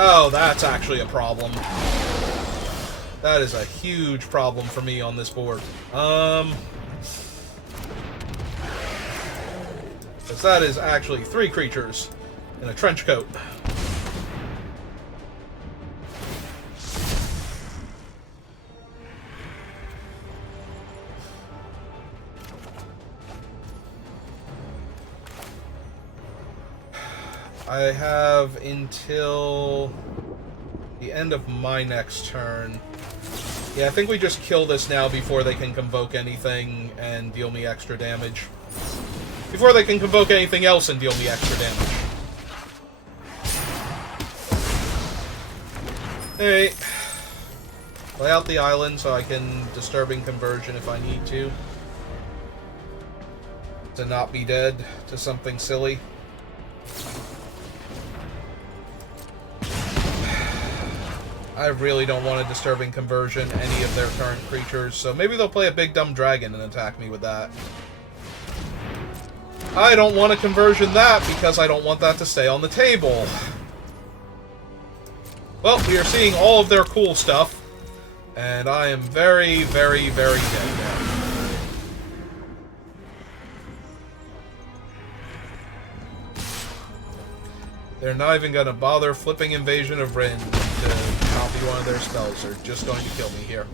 Oh, that's actually a problem. That is a huge problem for me on this board. Because that is actually 3 creatures in a trench coat. I have until the end of my next turn. Yeah, I think we just kill this now before they can convoke anything and deal me extra damage. Before they can convoke anything else and deal me extra damage. Alright. Play out the island so I can Disturbing Conversion if I need to. To not be dead to something silly. I really don't want a disturbing conversion any of their current creatures, so maybe they'll play a big dumb dragon and attack me with that. I don't want to conversion that because I don't want that to stay on the table. Well, we are seeing all of their cool stuff, and I am very, very, very dead now. They're not even going to bother flipping Invasion of Rin to copy one of their spells. They're just going to kill me here.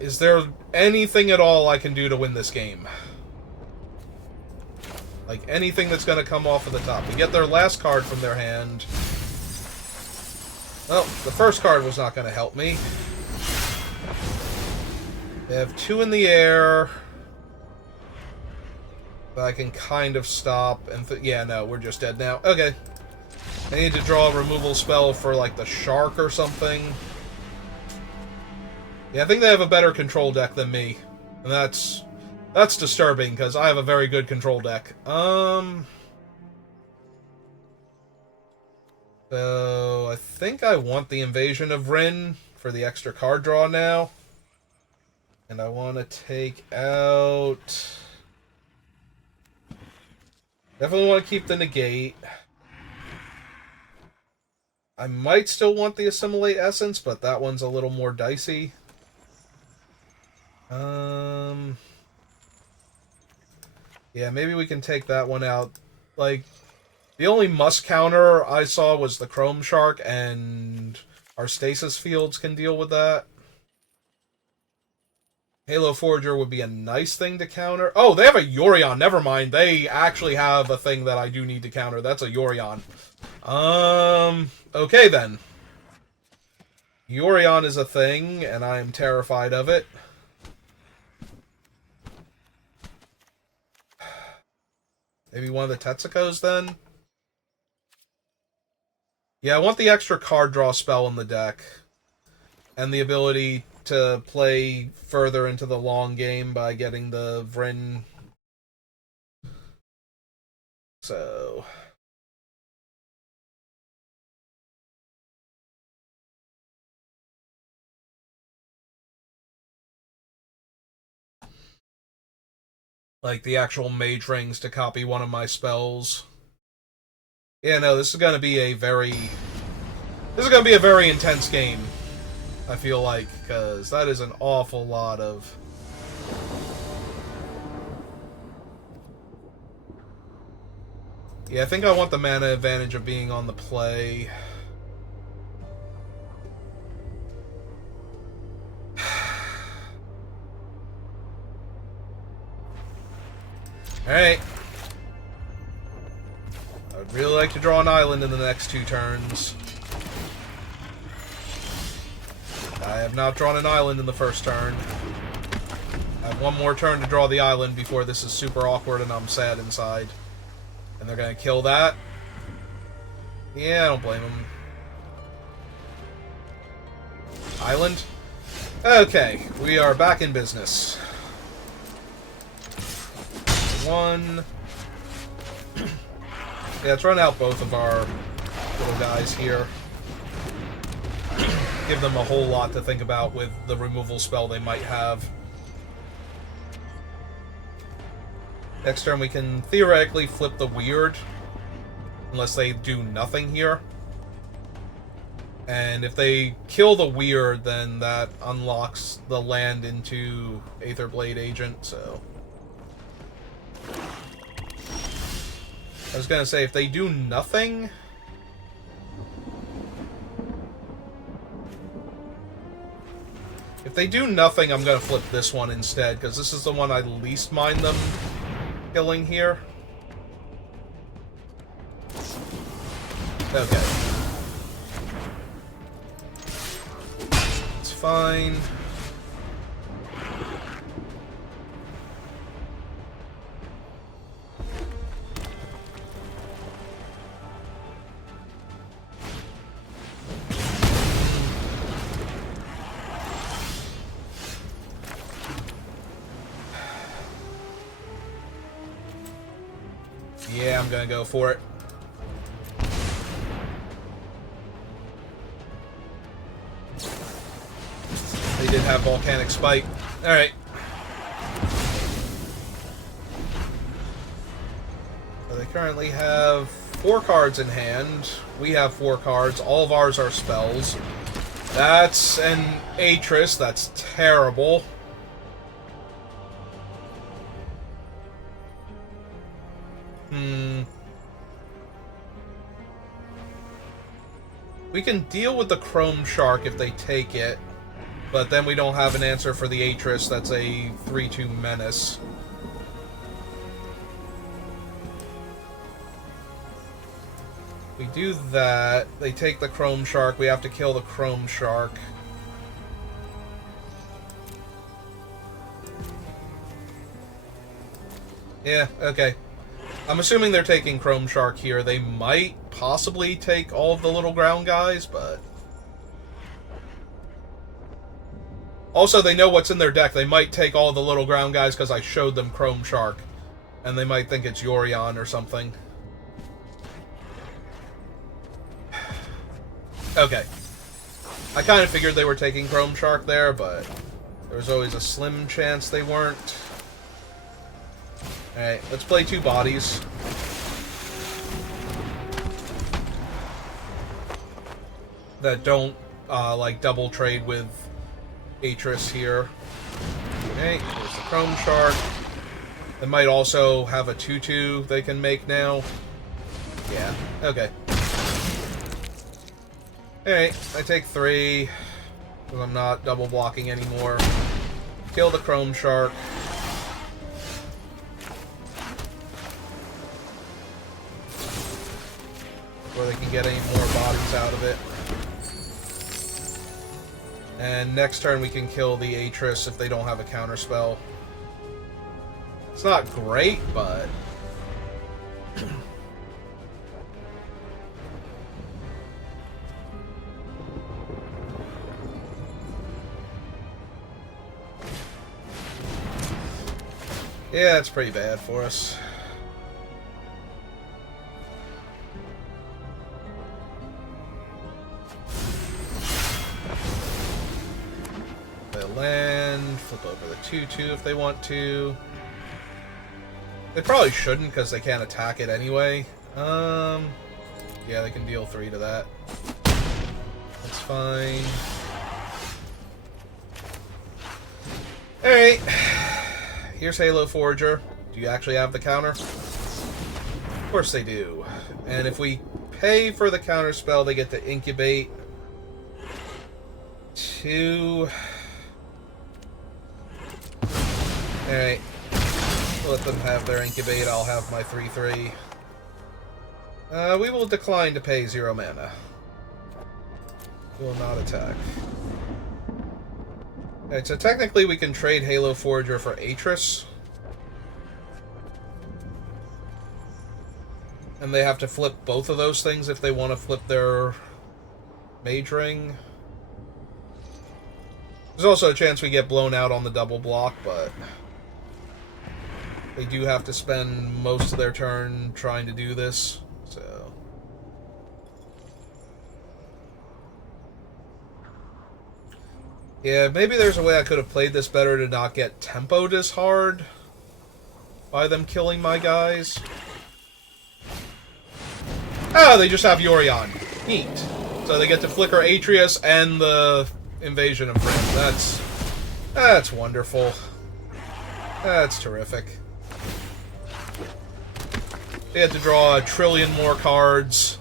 Is there anything at all I can do to win this game? Like, anything that's going to come off of the top. We get their last card from their hand. Well, the first card was not going to help me. They have 2 in the air. But I can kind of stop and... yeah, no, we're just dead now. Okay. I need to draw a removal spell for, like, the shark or something. Yeah, I think they have a better control deck than me. And that's disturbing, because I have a very good control deck. So, I think I want the Invasion of Rin for the extra card draw now. And I want to take out... definitely want to keep the negate. I might still want the Assimilate Essence, but that one's a little more dicey. Yeah, maybe we can take that one out. Like, the only must counter I saw was the Chrome Shark, and our Stasis Fields can deal with that. Halo Forger would be a nice thing to counter. Oh, they have a Yorion. Never mind. They actually have a thing that I do need to counter. That's a Yorion. Okay then. Yorion is a thing, and I am terrified of it. Maybe one of the Tetsuko's then? Yeah, I want the extra card draw spell in the deck. And the ability to play further into the long game by getting the Vryn. So... like the actual mage rings to copy one of my spells. Yeah, no, this is going to be a very... this is going to be a very intense game, I feel like, because that is an awful lot of... yeah, I think I want the mana advantage of being on the play. Alright. I would really like to draw an island in the next 2 turns. I have not drawn an island in the first turn. I have one more turn to draw the island before this is super awkward and I'm sad inside. And they're gonna kill that. Yeah, I don't blame them. Island? Okay, we are back in business. 1. Yeah, let's run out both of our little guys here. Give them a whole lot to think about with the removal spell they might have. Next turn we can theoretically flip the Weird, unless they do nothing here. And if they kill the Weird, then that unlocks the land into Aetherblade Agent, so... I was gonna say, if they do nothing... if they do nothing, I'm gonna flip this one instead, because this is the one I least mind them killing here. Okay. It's fine. Yeah, I'm gonna go for it. They did have Volcanic Spike. Alright. So they currently have 4 cards in hand. We have 4 cards. All of ours are spells. That's an Atris. That's terrible. We can deal with the Chrome Shark if they take it, but then we don't have an answer for the Atris. That's a 3-2 menace. We do that. They take the Chrome Shark. We have to kill the Chrome Shark. Yeah, okay. I'm assuming they're taking Chrome Shark here. They might possibly take all of the little ground guys, but... Also, they know what's in their deck. They might take all the little ground guys because I showed them Chrome Shark. And they might think it's Yorion or something. Okay. I kind of figured they were taking Chrome Shark there, but there was always a slim chance they weren't. Alright, let's play 2 bodies. That don't, like, double trade with Atris here. Okay, there's the Chrome Shark. They might also have a 2-2 they can make now. Yeah, okay. Alright, I take 3, because I'm not double blocking anymore. Kill the Chrome Shark. Before they can get any more bodies out of it. And next turn we can kill the Atris if they don't have a counterspell. It's not great, but... yeah, it's pretty bad for us. They land, flip over the 2-2 if they want to. They probably shouldn't because they can't attack it anyway. Yeah, they can deal 3 to that. That's fine. Alright. Here's Halo Forager. Do you actually have the counter? Of course they do. And if we pay for the counter spell, they get to incubate 2. Alright. Let them have their incubate. I'll have my 3-3. We will decline to pay 0 mana. We will not attack. Alright, so technically we can trade Halo Forager for Atris. And they have to flip both of those things if they want to flip their Mage Ring. There's also a chance we get blown out on the double block, but... they do have to spend most of their turn trying to do this, so... yeah, maybe there's a way I could have played this better to not get tempoed as hard by them killing my guys. Oh, they just have Yorion. Neat. So they get to flicker Atreus and the Invasion of Rim. That's wonderful. That's terrific. They had to draw 1 trillion more cards.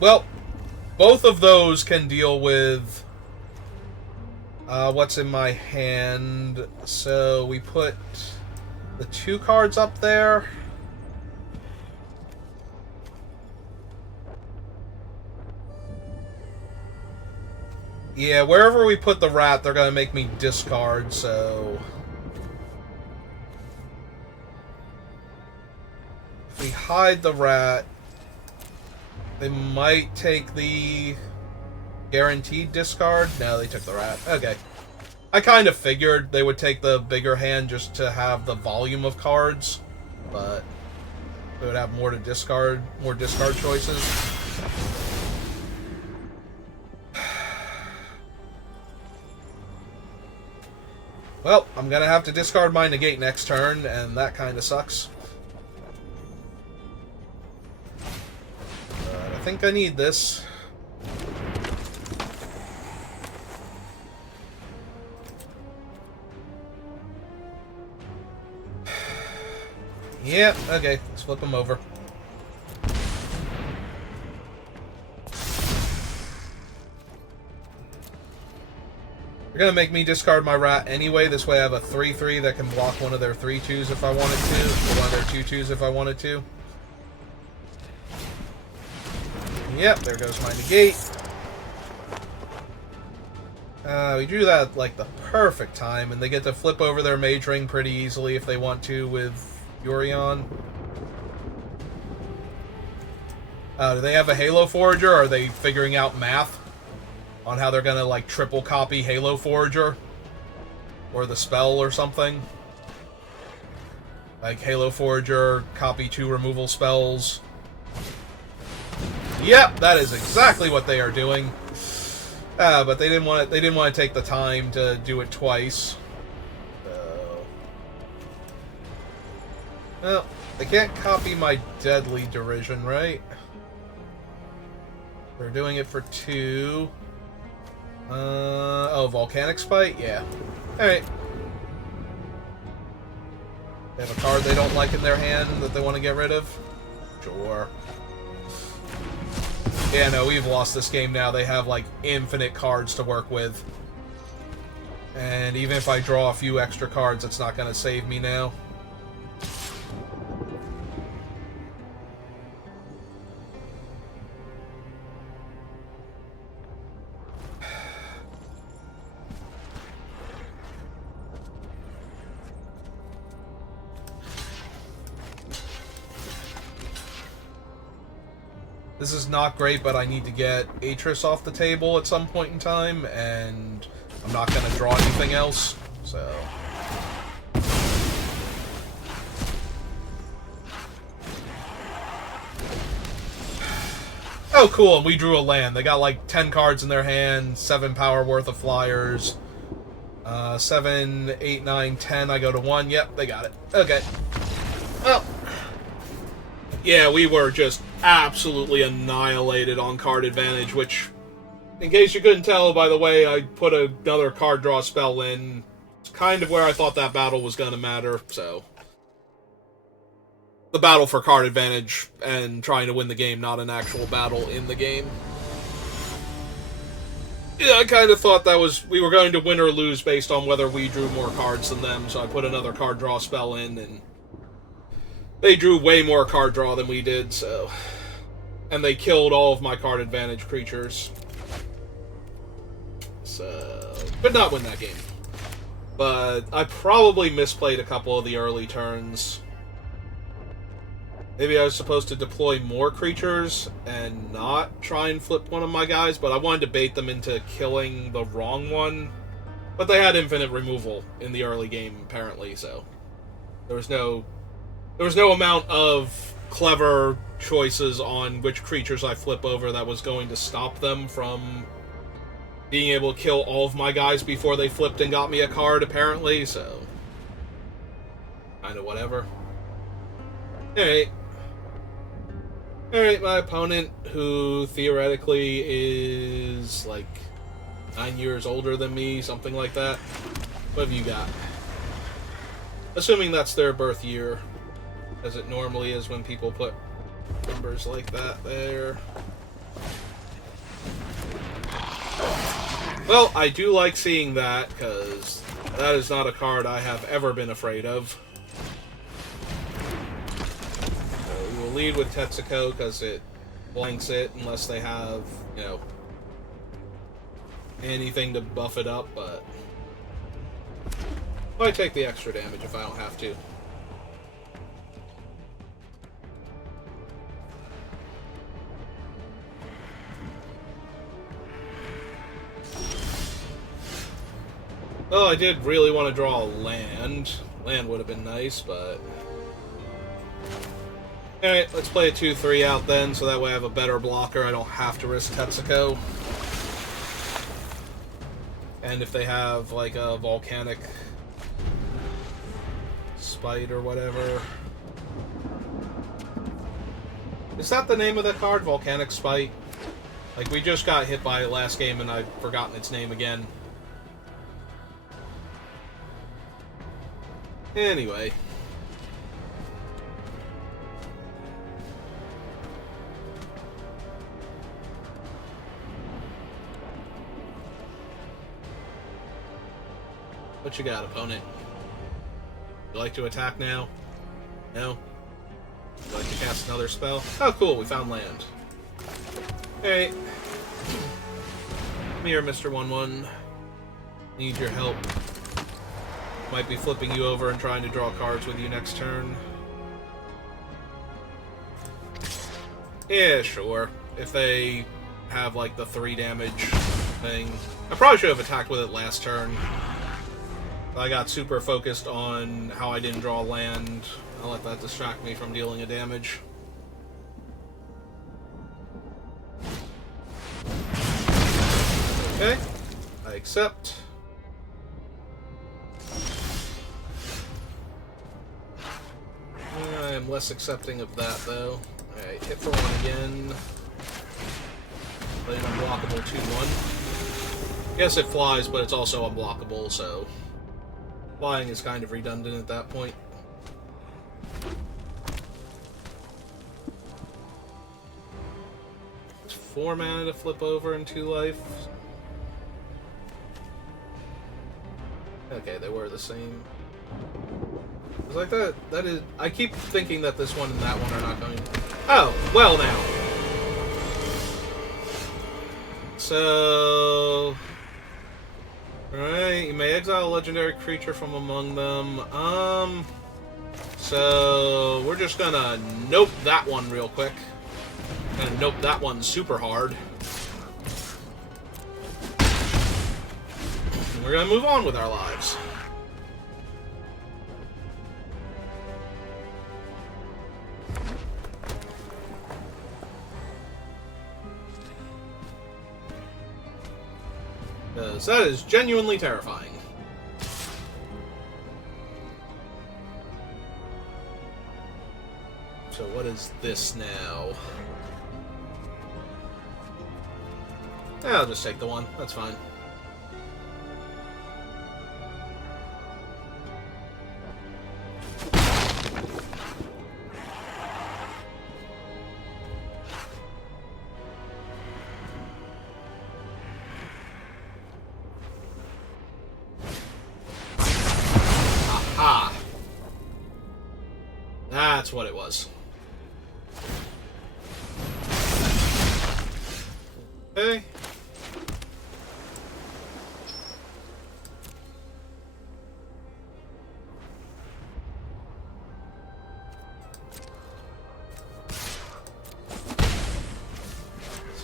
Well, both of those can deal with what's in my hand. So we put the 2 cards up there. Yeah, wherever we put the rat, they're going to make me discard, so... if we hide the rat, they might take the guaranteed discard. No, they took the rat. Okay. I kind of figured they would take the bigger hand just to have the volume of cards, but they would have more to discard, more discard choices. Well, I'm gonna have to discard my negate next turn, and that kind of sucks. I think I need this. Yeah, okay, let's flip them over. They're gonna make me discard my rat anyway. This way I have a 3/3 that can block one of their 3/2s if I wanted to, or one of their 2/2s if I wanted to. Yep, there goes my negate. We drew that at, like, the perfect time, and they get to flip over their Mage Ring pretty easily if they want to with Yorion. Do they have a Halo Forager, or are they figuring out math on how they're gonna, like, triple copy Halo Forager? Or the spell or something? Like, Halo Forager, copy 2 removal spells. Yep, that is exactly what they are doing. But they didn't want to take the time to do it twice. So, well, they can't copy my Deadly Derision, right? They're doing it for 2. Oh, Volcanic Spite? Yeah. Alright. They have a card they don't like in their hand that they want to get rid of? Sure. Yeah, no, we've lost this game now. They have, like, infinite cards to work with. And even if I draw a few extra cards, it's not going to save me now. This is not great, but I need to get Atris off the table at some point in time, and I'm not going to draw anything else, so... Oh, cool, and we drew a land. They got like 10 cards in their hand, 7 power worth of flyers. 7, 8, 9, 10, I go to 1. Yep, they got it. Okay. Well... Yeah, we were just absolutely annihilated on card advantage, which, in case you couldn't tell by the way I put another card draw spell in, it's kind of where I thought that battle was going to matter, so... The battle for card advantage and trying to win the game, not an actual battle in the game. Yeah, I kind of thought that was... We were going to win or lose based on whether we drew more cards than them, so I put another card draw spell in, and... They drew way more card draw than we did, so... And they killed all of my card advantage creatures. So... Could not win that game. But I probably misplayed a couple of the early turns. Maybe I was supposed to deploy more creatures and not try and flip one of my guys, but I wanted to bait them into killing the wrong one. But they had infinite removal in the early game, apparently, so... There was no amount of clever choices on which creatures I flip over that was going to stop them from being able to kill all of my guys before they flipped and got me a card, apparently, so... Kinda whatever. Alright. Alright, my opponent, who theoretically is, like, 9 years older than me, something like that. What have you got? Assuming that's their birth year. As it normally is when people put numbers like that there. Well, I do like seeing that, because that is not a card I have ever been afraid of. So we will lead with Tetsuko, because it blanks it, unless they have, you know, anything to buff it up, but... I take the extra damage if I don't have to. Oh, I did really want to draw a land. Land would have been nice, but... Alright, let's play a 2-3 out then, so that way I have a better blocker. I don't have to risk Tetsuko. And if they have, like, a volcanic Spite or whatever. Is that the name of the card? Volcanic Spite? Like, we just got hit by it last game and I've forgotten its name again. Anyway. What you got, opponent? You like to attack now? No? You like to cast another spell? Oh, cool, we found land. Hey. Come here, Mr. 1-1. Need your help. Might be flipping you over and trying to draw cards with you next turn. Yeah, sure. If they have, like, the 3 damage thing. I probably should have attacked with it last turn. I got super focused on how I didn't draw land. I'll let that distract me from dealing a damage. Okay. I accept. I am less accepting of that, though. Alright, hit for 1 again. Play an unblockable 2-1. Yes, it flies, but it's also unblockable, so... Flying is kind of redundant at that point. It's 4 mana to flip over and 2 life. Okay, they were the same. It's like that is... I keep thinking that this one and that one are not going to... Oh, well now. So... Alright, you may exile a legendary creature from among them. So... We're just gonna nope that one real quick. And nope that one super hard. And we're gonna move on with our lives. Because that is genuinely terrifying. So what is this now? Yeah, I'll just take the 1. That's fine. That's what it was. Okay.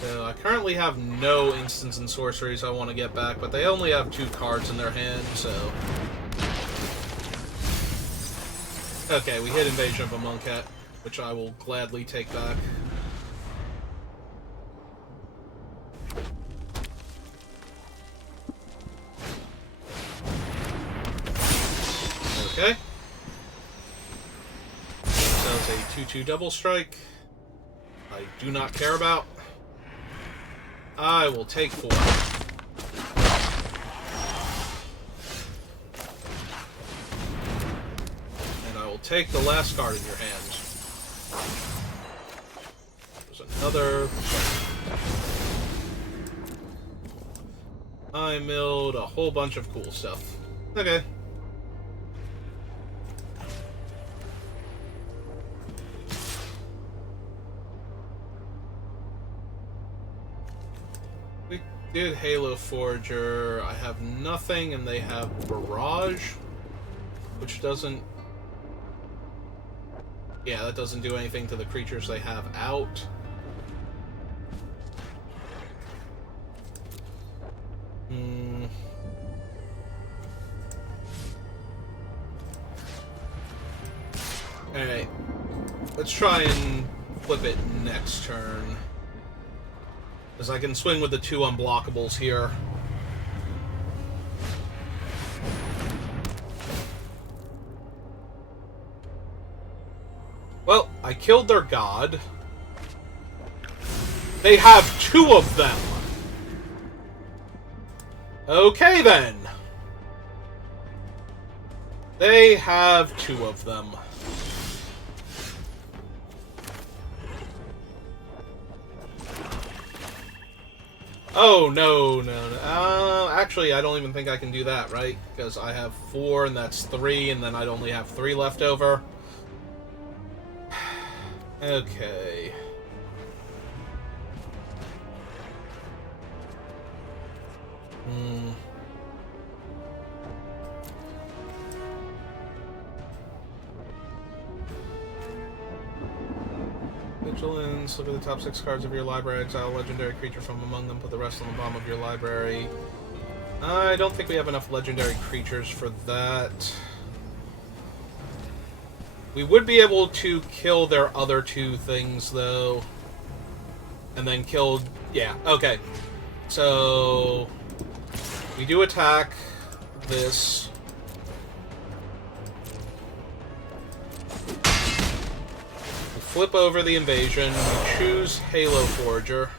So I currently have no instants and sorceries I want to get back, but they only have 2 cards in their hand, so... Okay, we hit Invasion of Amonkhet, which I will gladly take back. Okay. So it's a 2/2 double strike. I do not care about. I will take 4. Take the last card in your hand. There's another. I milled a whole bunch of cool stuff. Okay. We did Halo Forger. I have nothing, and they have Barrage, which doesn't... Yeah, that doesn't do anything to the creatures they have out. Alright. Let's try and flip it next turn. Because I can swing with the 2 unblockables here. I killed their god. They have 2 of them. Okay, then. They have 2 of them. Oh, no. Actually, I don't even think I can do that, right? Because I have 4, and that's 3, and then I'd only have 3 left over. Okay. Vigilance, look at the top 6 cards of your library, exile a legendary creature from among them, put the rest on the bottom of your library. I don't think we have enough legendary creatures for that. We would be able to kill their other 2 things, though. And then kill... Yeah, okay. So... we do attack this. We flip over the invasion. We choose Halo Forger.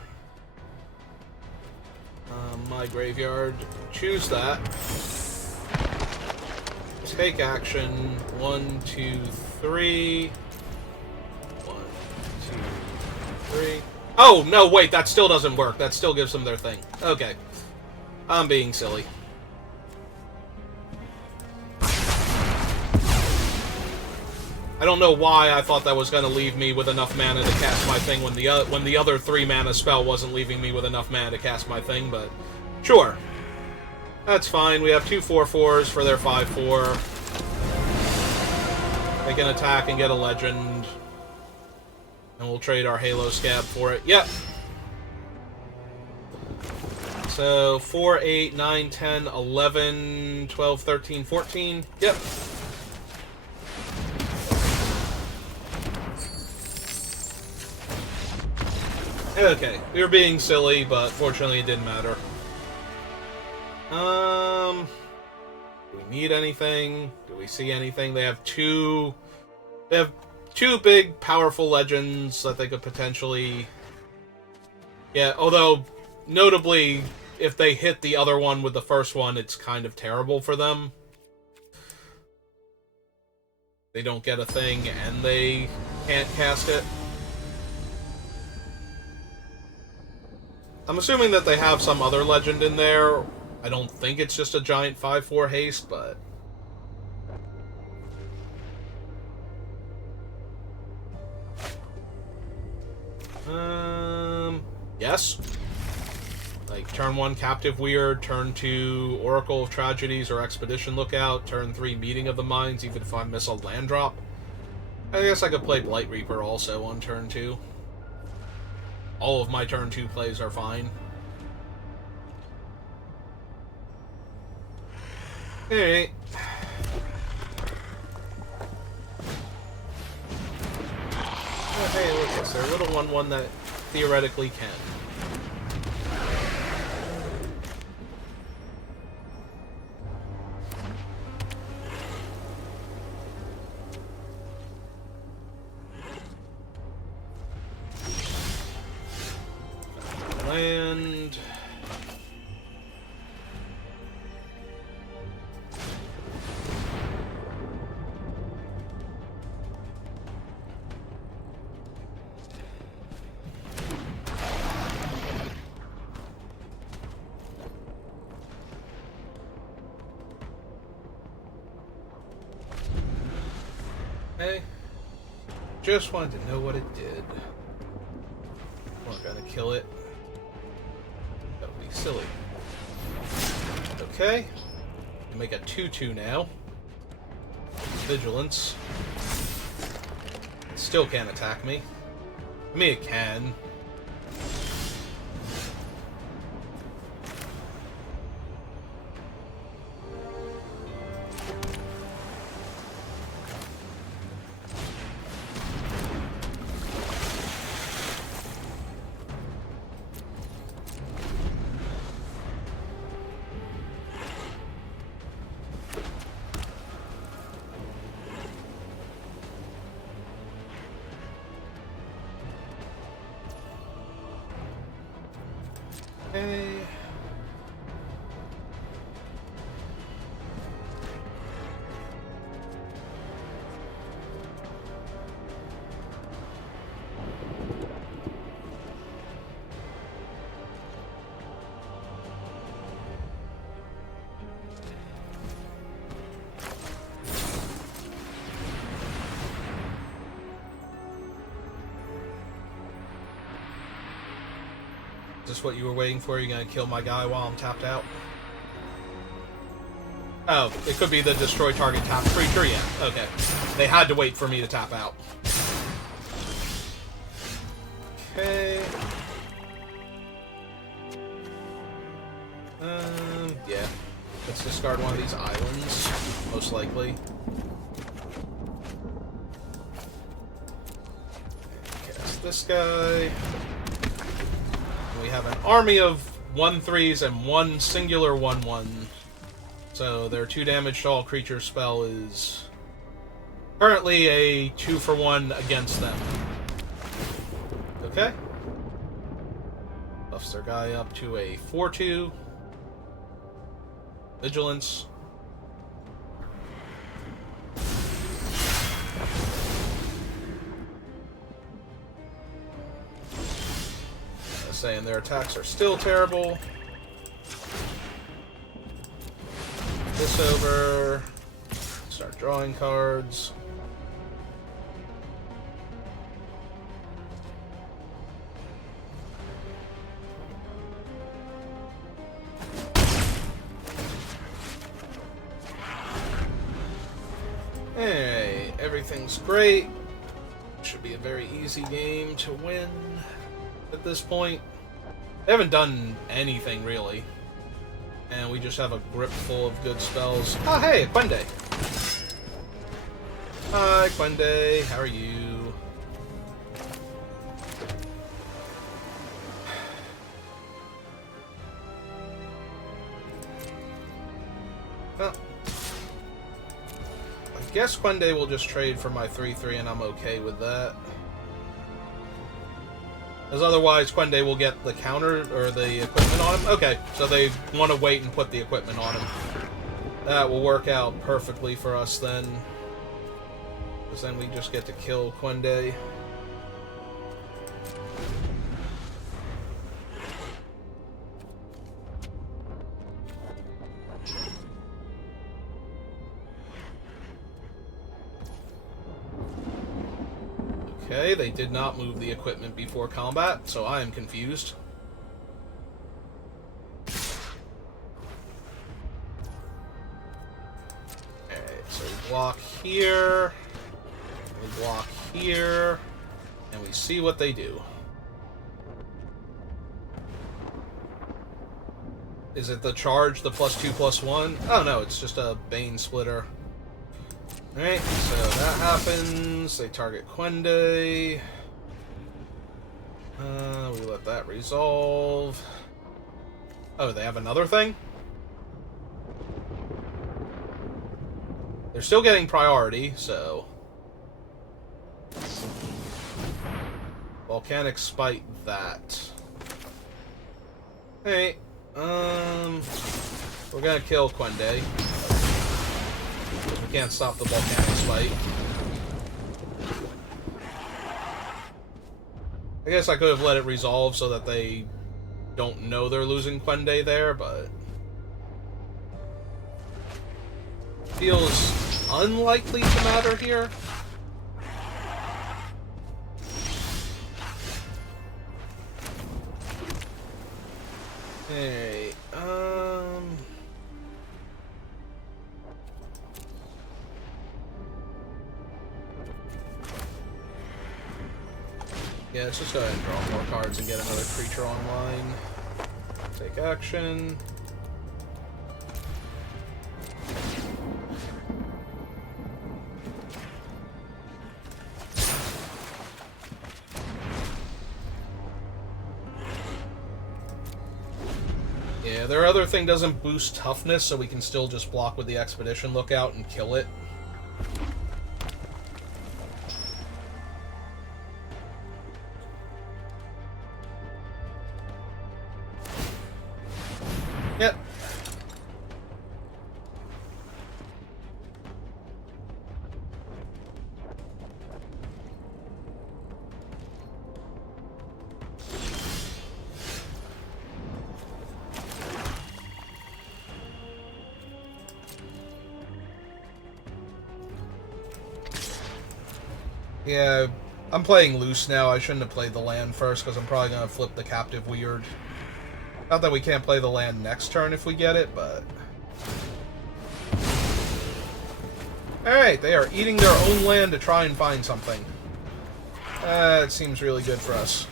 My graveyard. Choose that. Take action. 1, 2, 3. 1, 2, 3. Oh, no, wait, that still doesn't work. That still gives them their thing. Okay. I'm being silly. I don't know why I thought that was going to leave me with enough mana to cast my thing when the other 3 mana spell wasn't leaving me with enough mana to cast my thing, but sure. That's fine. We have 2 4/4s for their 5/4. They can attack and get a legend. And we'll trade our Halo Scab for it. Yep. So 4, 8, 9, 10, 11, 12, 13, 14. Yep. Okay, we were being silly, but fortunately it didn't matter. Do we need anything? Do we see anything? They have two big, powerful legends that they could potentially... Yeah, although, notably, if they hit the other one with the first one, it's kind of terrible for them. They don't get a thing, and they can't cast it. I'm assuming that they have some other legend in there. I don't think it's just a giant 5/4 haste, but... Yes. Like, turn 1, Captive Weird, turn 2, Oracle of Tragedies or Expedition Lookout, turn 3, Meeting of the Minds, even if I miss a land drop. I guess I could play Blight Reaper also on turn 2. All of my turn 2 plays are fine. Alright. Oh, hey, look, it's their little 1/1 that theoretically can. Land. Okay. Just wanted to know what it did. We're gonna kill it. That would be silly. Okay. Make a 2/2 now. Vigilance. It still can't attack me. I mean, it can. Okay. Is this what you were waiting for? You're gonna kill my guy while I'm tapped out? Oh, it could be the destroy target tapped creature? Yeah, okay. They had to wait for me to tap out. Okay. Yeah. Let's discard one of these islands, most likely. Cast this guy. We have an army of 1/3s and one singular 1/1. So their 2 damage to all creatures spell is currently a 2-for-1 against them. Okay. Buffs their guy up to a 4/2. Vigilance. Saying their attacks are still terrible. This over. Start drawing cards. Hey, everything's great. Should be a very easy game to win at this point. They haven't done anything, really. And we just have a grip full of good spells. Oh, hey, Quende. Hi, Quende. How are you? Well, I guess Quende will just trade for my 3/3, and I'm okay with that. Because otherwise, Quende will get the counter or the equipment on him. Okay, so they want to wait and put the equipment on him. That will work out perfectly for us then. Because then we just get to kill Quende. Okay, they did not move the equipment before combat, so I am confused. Alright, so we block here, we block here, and we see what they do. Is it the charge, the +2/+1? Oh no, it's just a Bane Splitter. Alright, so that happens. They target Quende. We let that resolve. Oh, they have another thing? They're still getting priority, so... Volcanic Spite that. Hey, we're gonna kill Quende. We can't stop the Volcanic Spite. I guess I could have let it resolve so that they don't know they're losing Quende there, but... feels unlikely to matter here. Hey, yeah, let's just go ahead and draw more cards and get another creature online. Take action. Yeah, their other thing doesn't boost toughness, so we can still just block with the Expedition Lookout and kill it. Yep. Yeah, I'm playing loose now. I shouldn't have played the land first, because I'm probably going to flip the captive weird. Not that we can't play the land next turn if we get it, but... Alright, they are eating their own land to try and find something. It seems really good for us.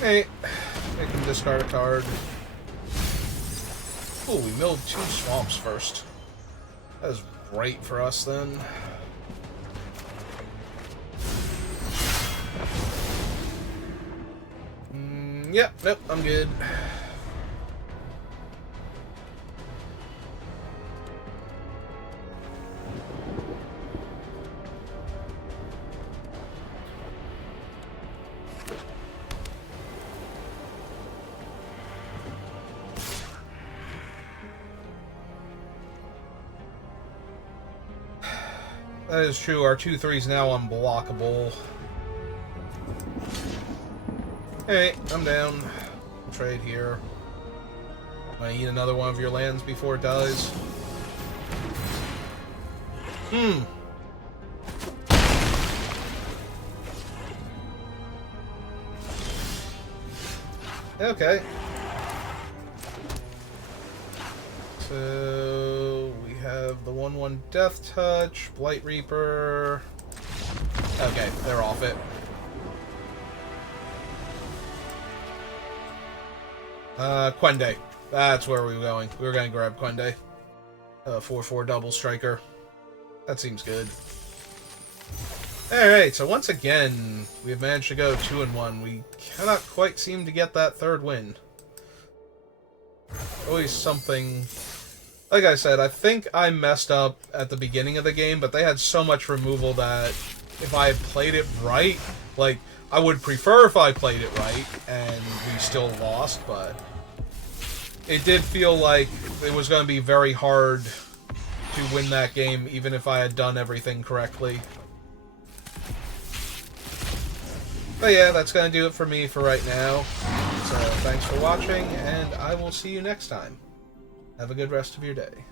Hey, they can discard a card. Ooh, we milled 2 swamps first. That is great for us then. Yep, nope, I'm good. That is true. Our 2/3 is now unblockable. Hey, I'm down. Trade here. I eat another one of your lands before it dies. Okay. So we have the 1/1 Death Touch, Blight Reaper. Okay, they're off it. Quende. That's where we were going. We were going to grab Quende. 4/4 double striker. That seems good. Alright, so once again, we have managed to go 2-1. We cannot quite seem to get that third win. Always something... Like I said, I think I messed up at the beginning of the game, but they had so much removal that if I had played it right, like, I would prefer if I played it right, and we still lost, but it did feel like it was going to be very hard to win that game, even if I had done everything correctly. But yeah, that's going to do it for me for right now. So thanks for watching, and I will see you next time. Have a good rest of your day.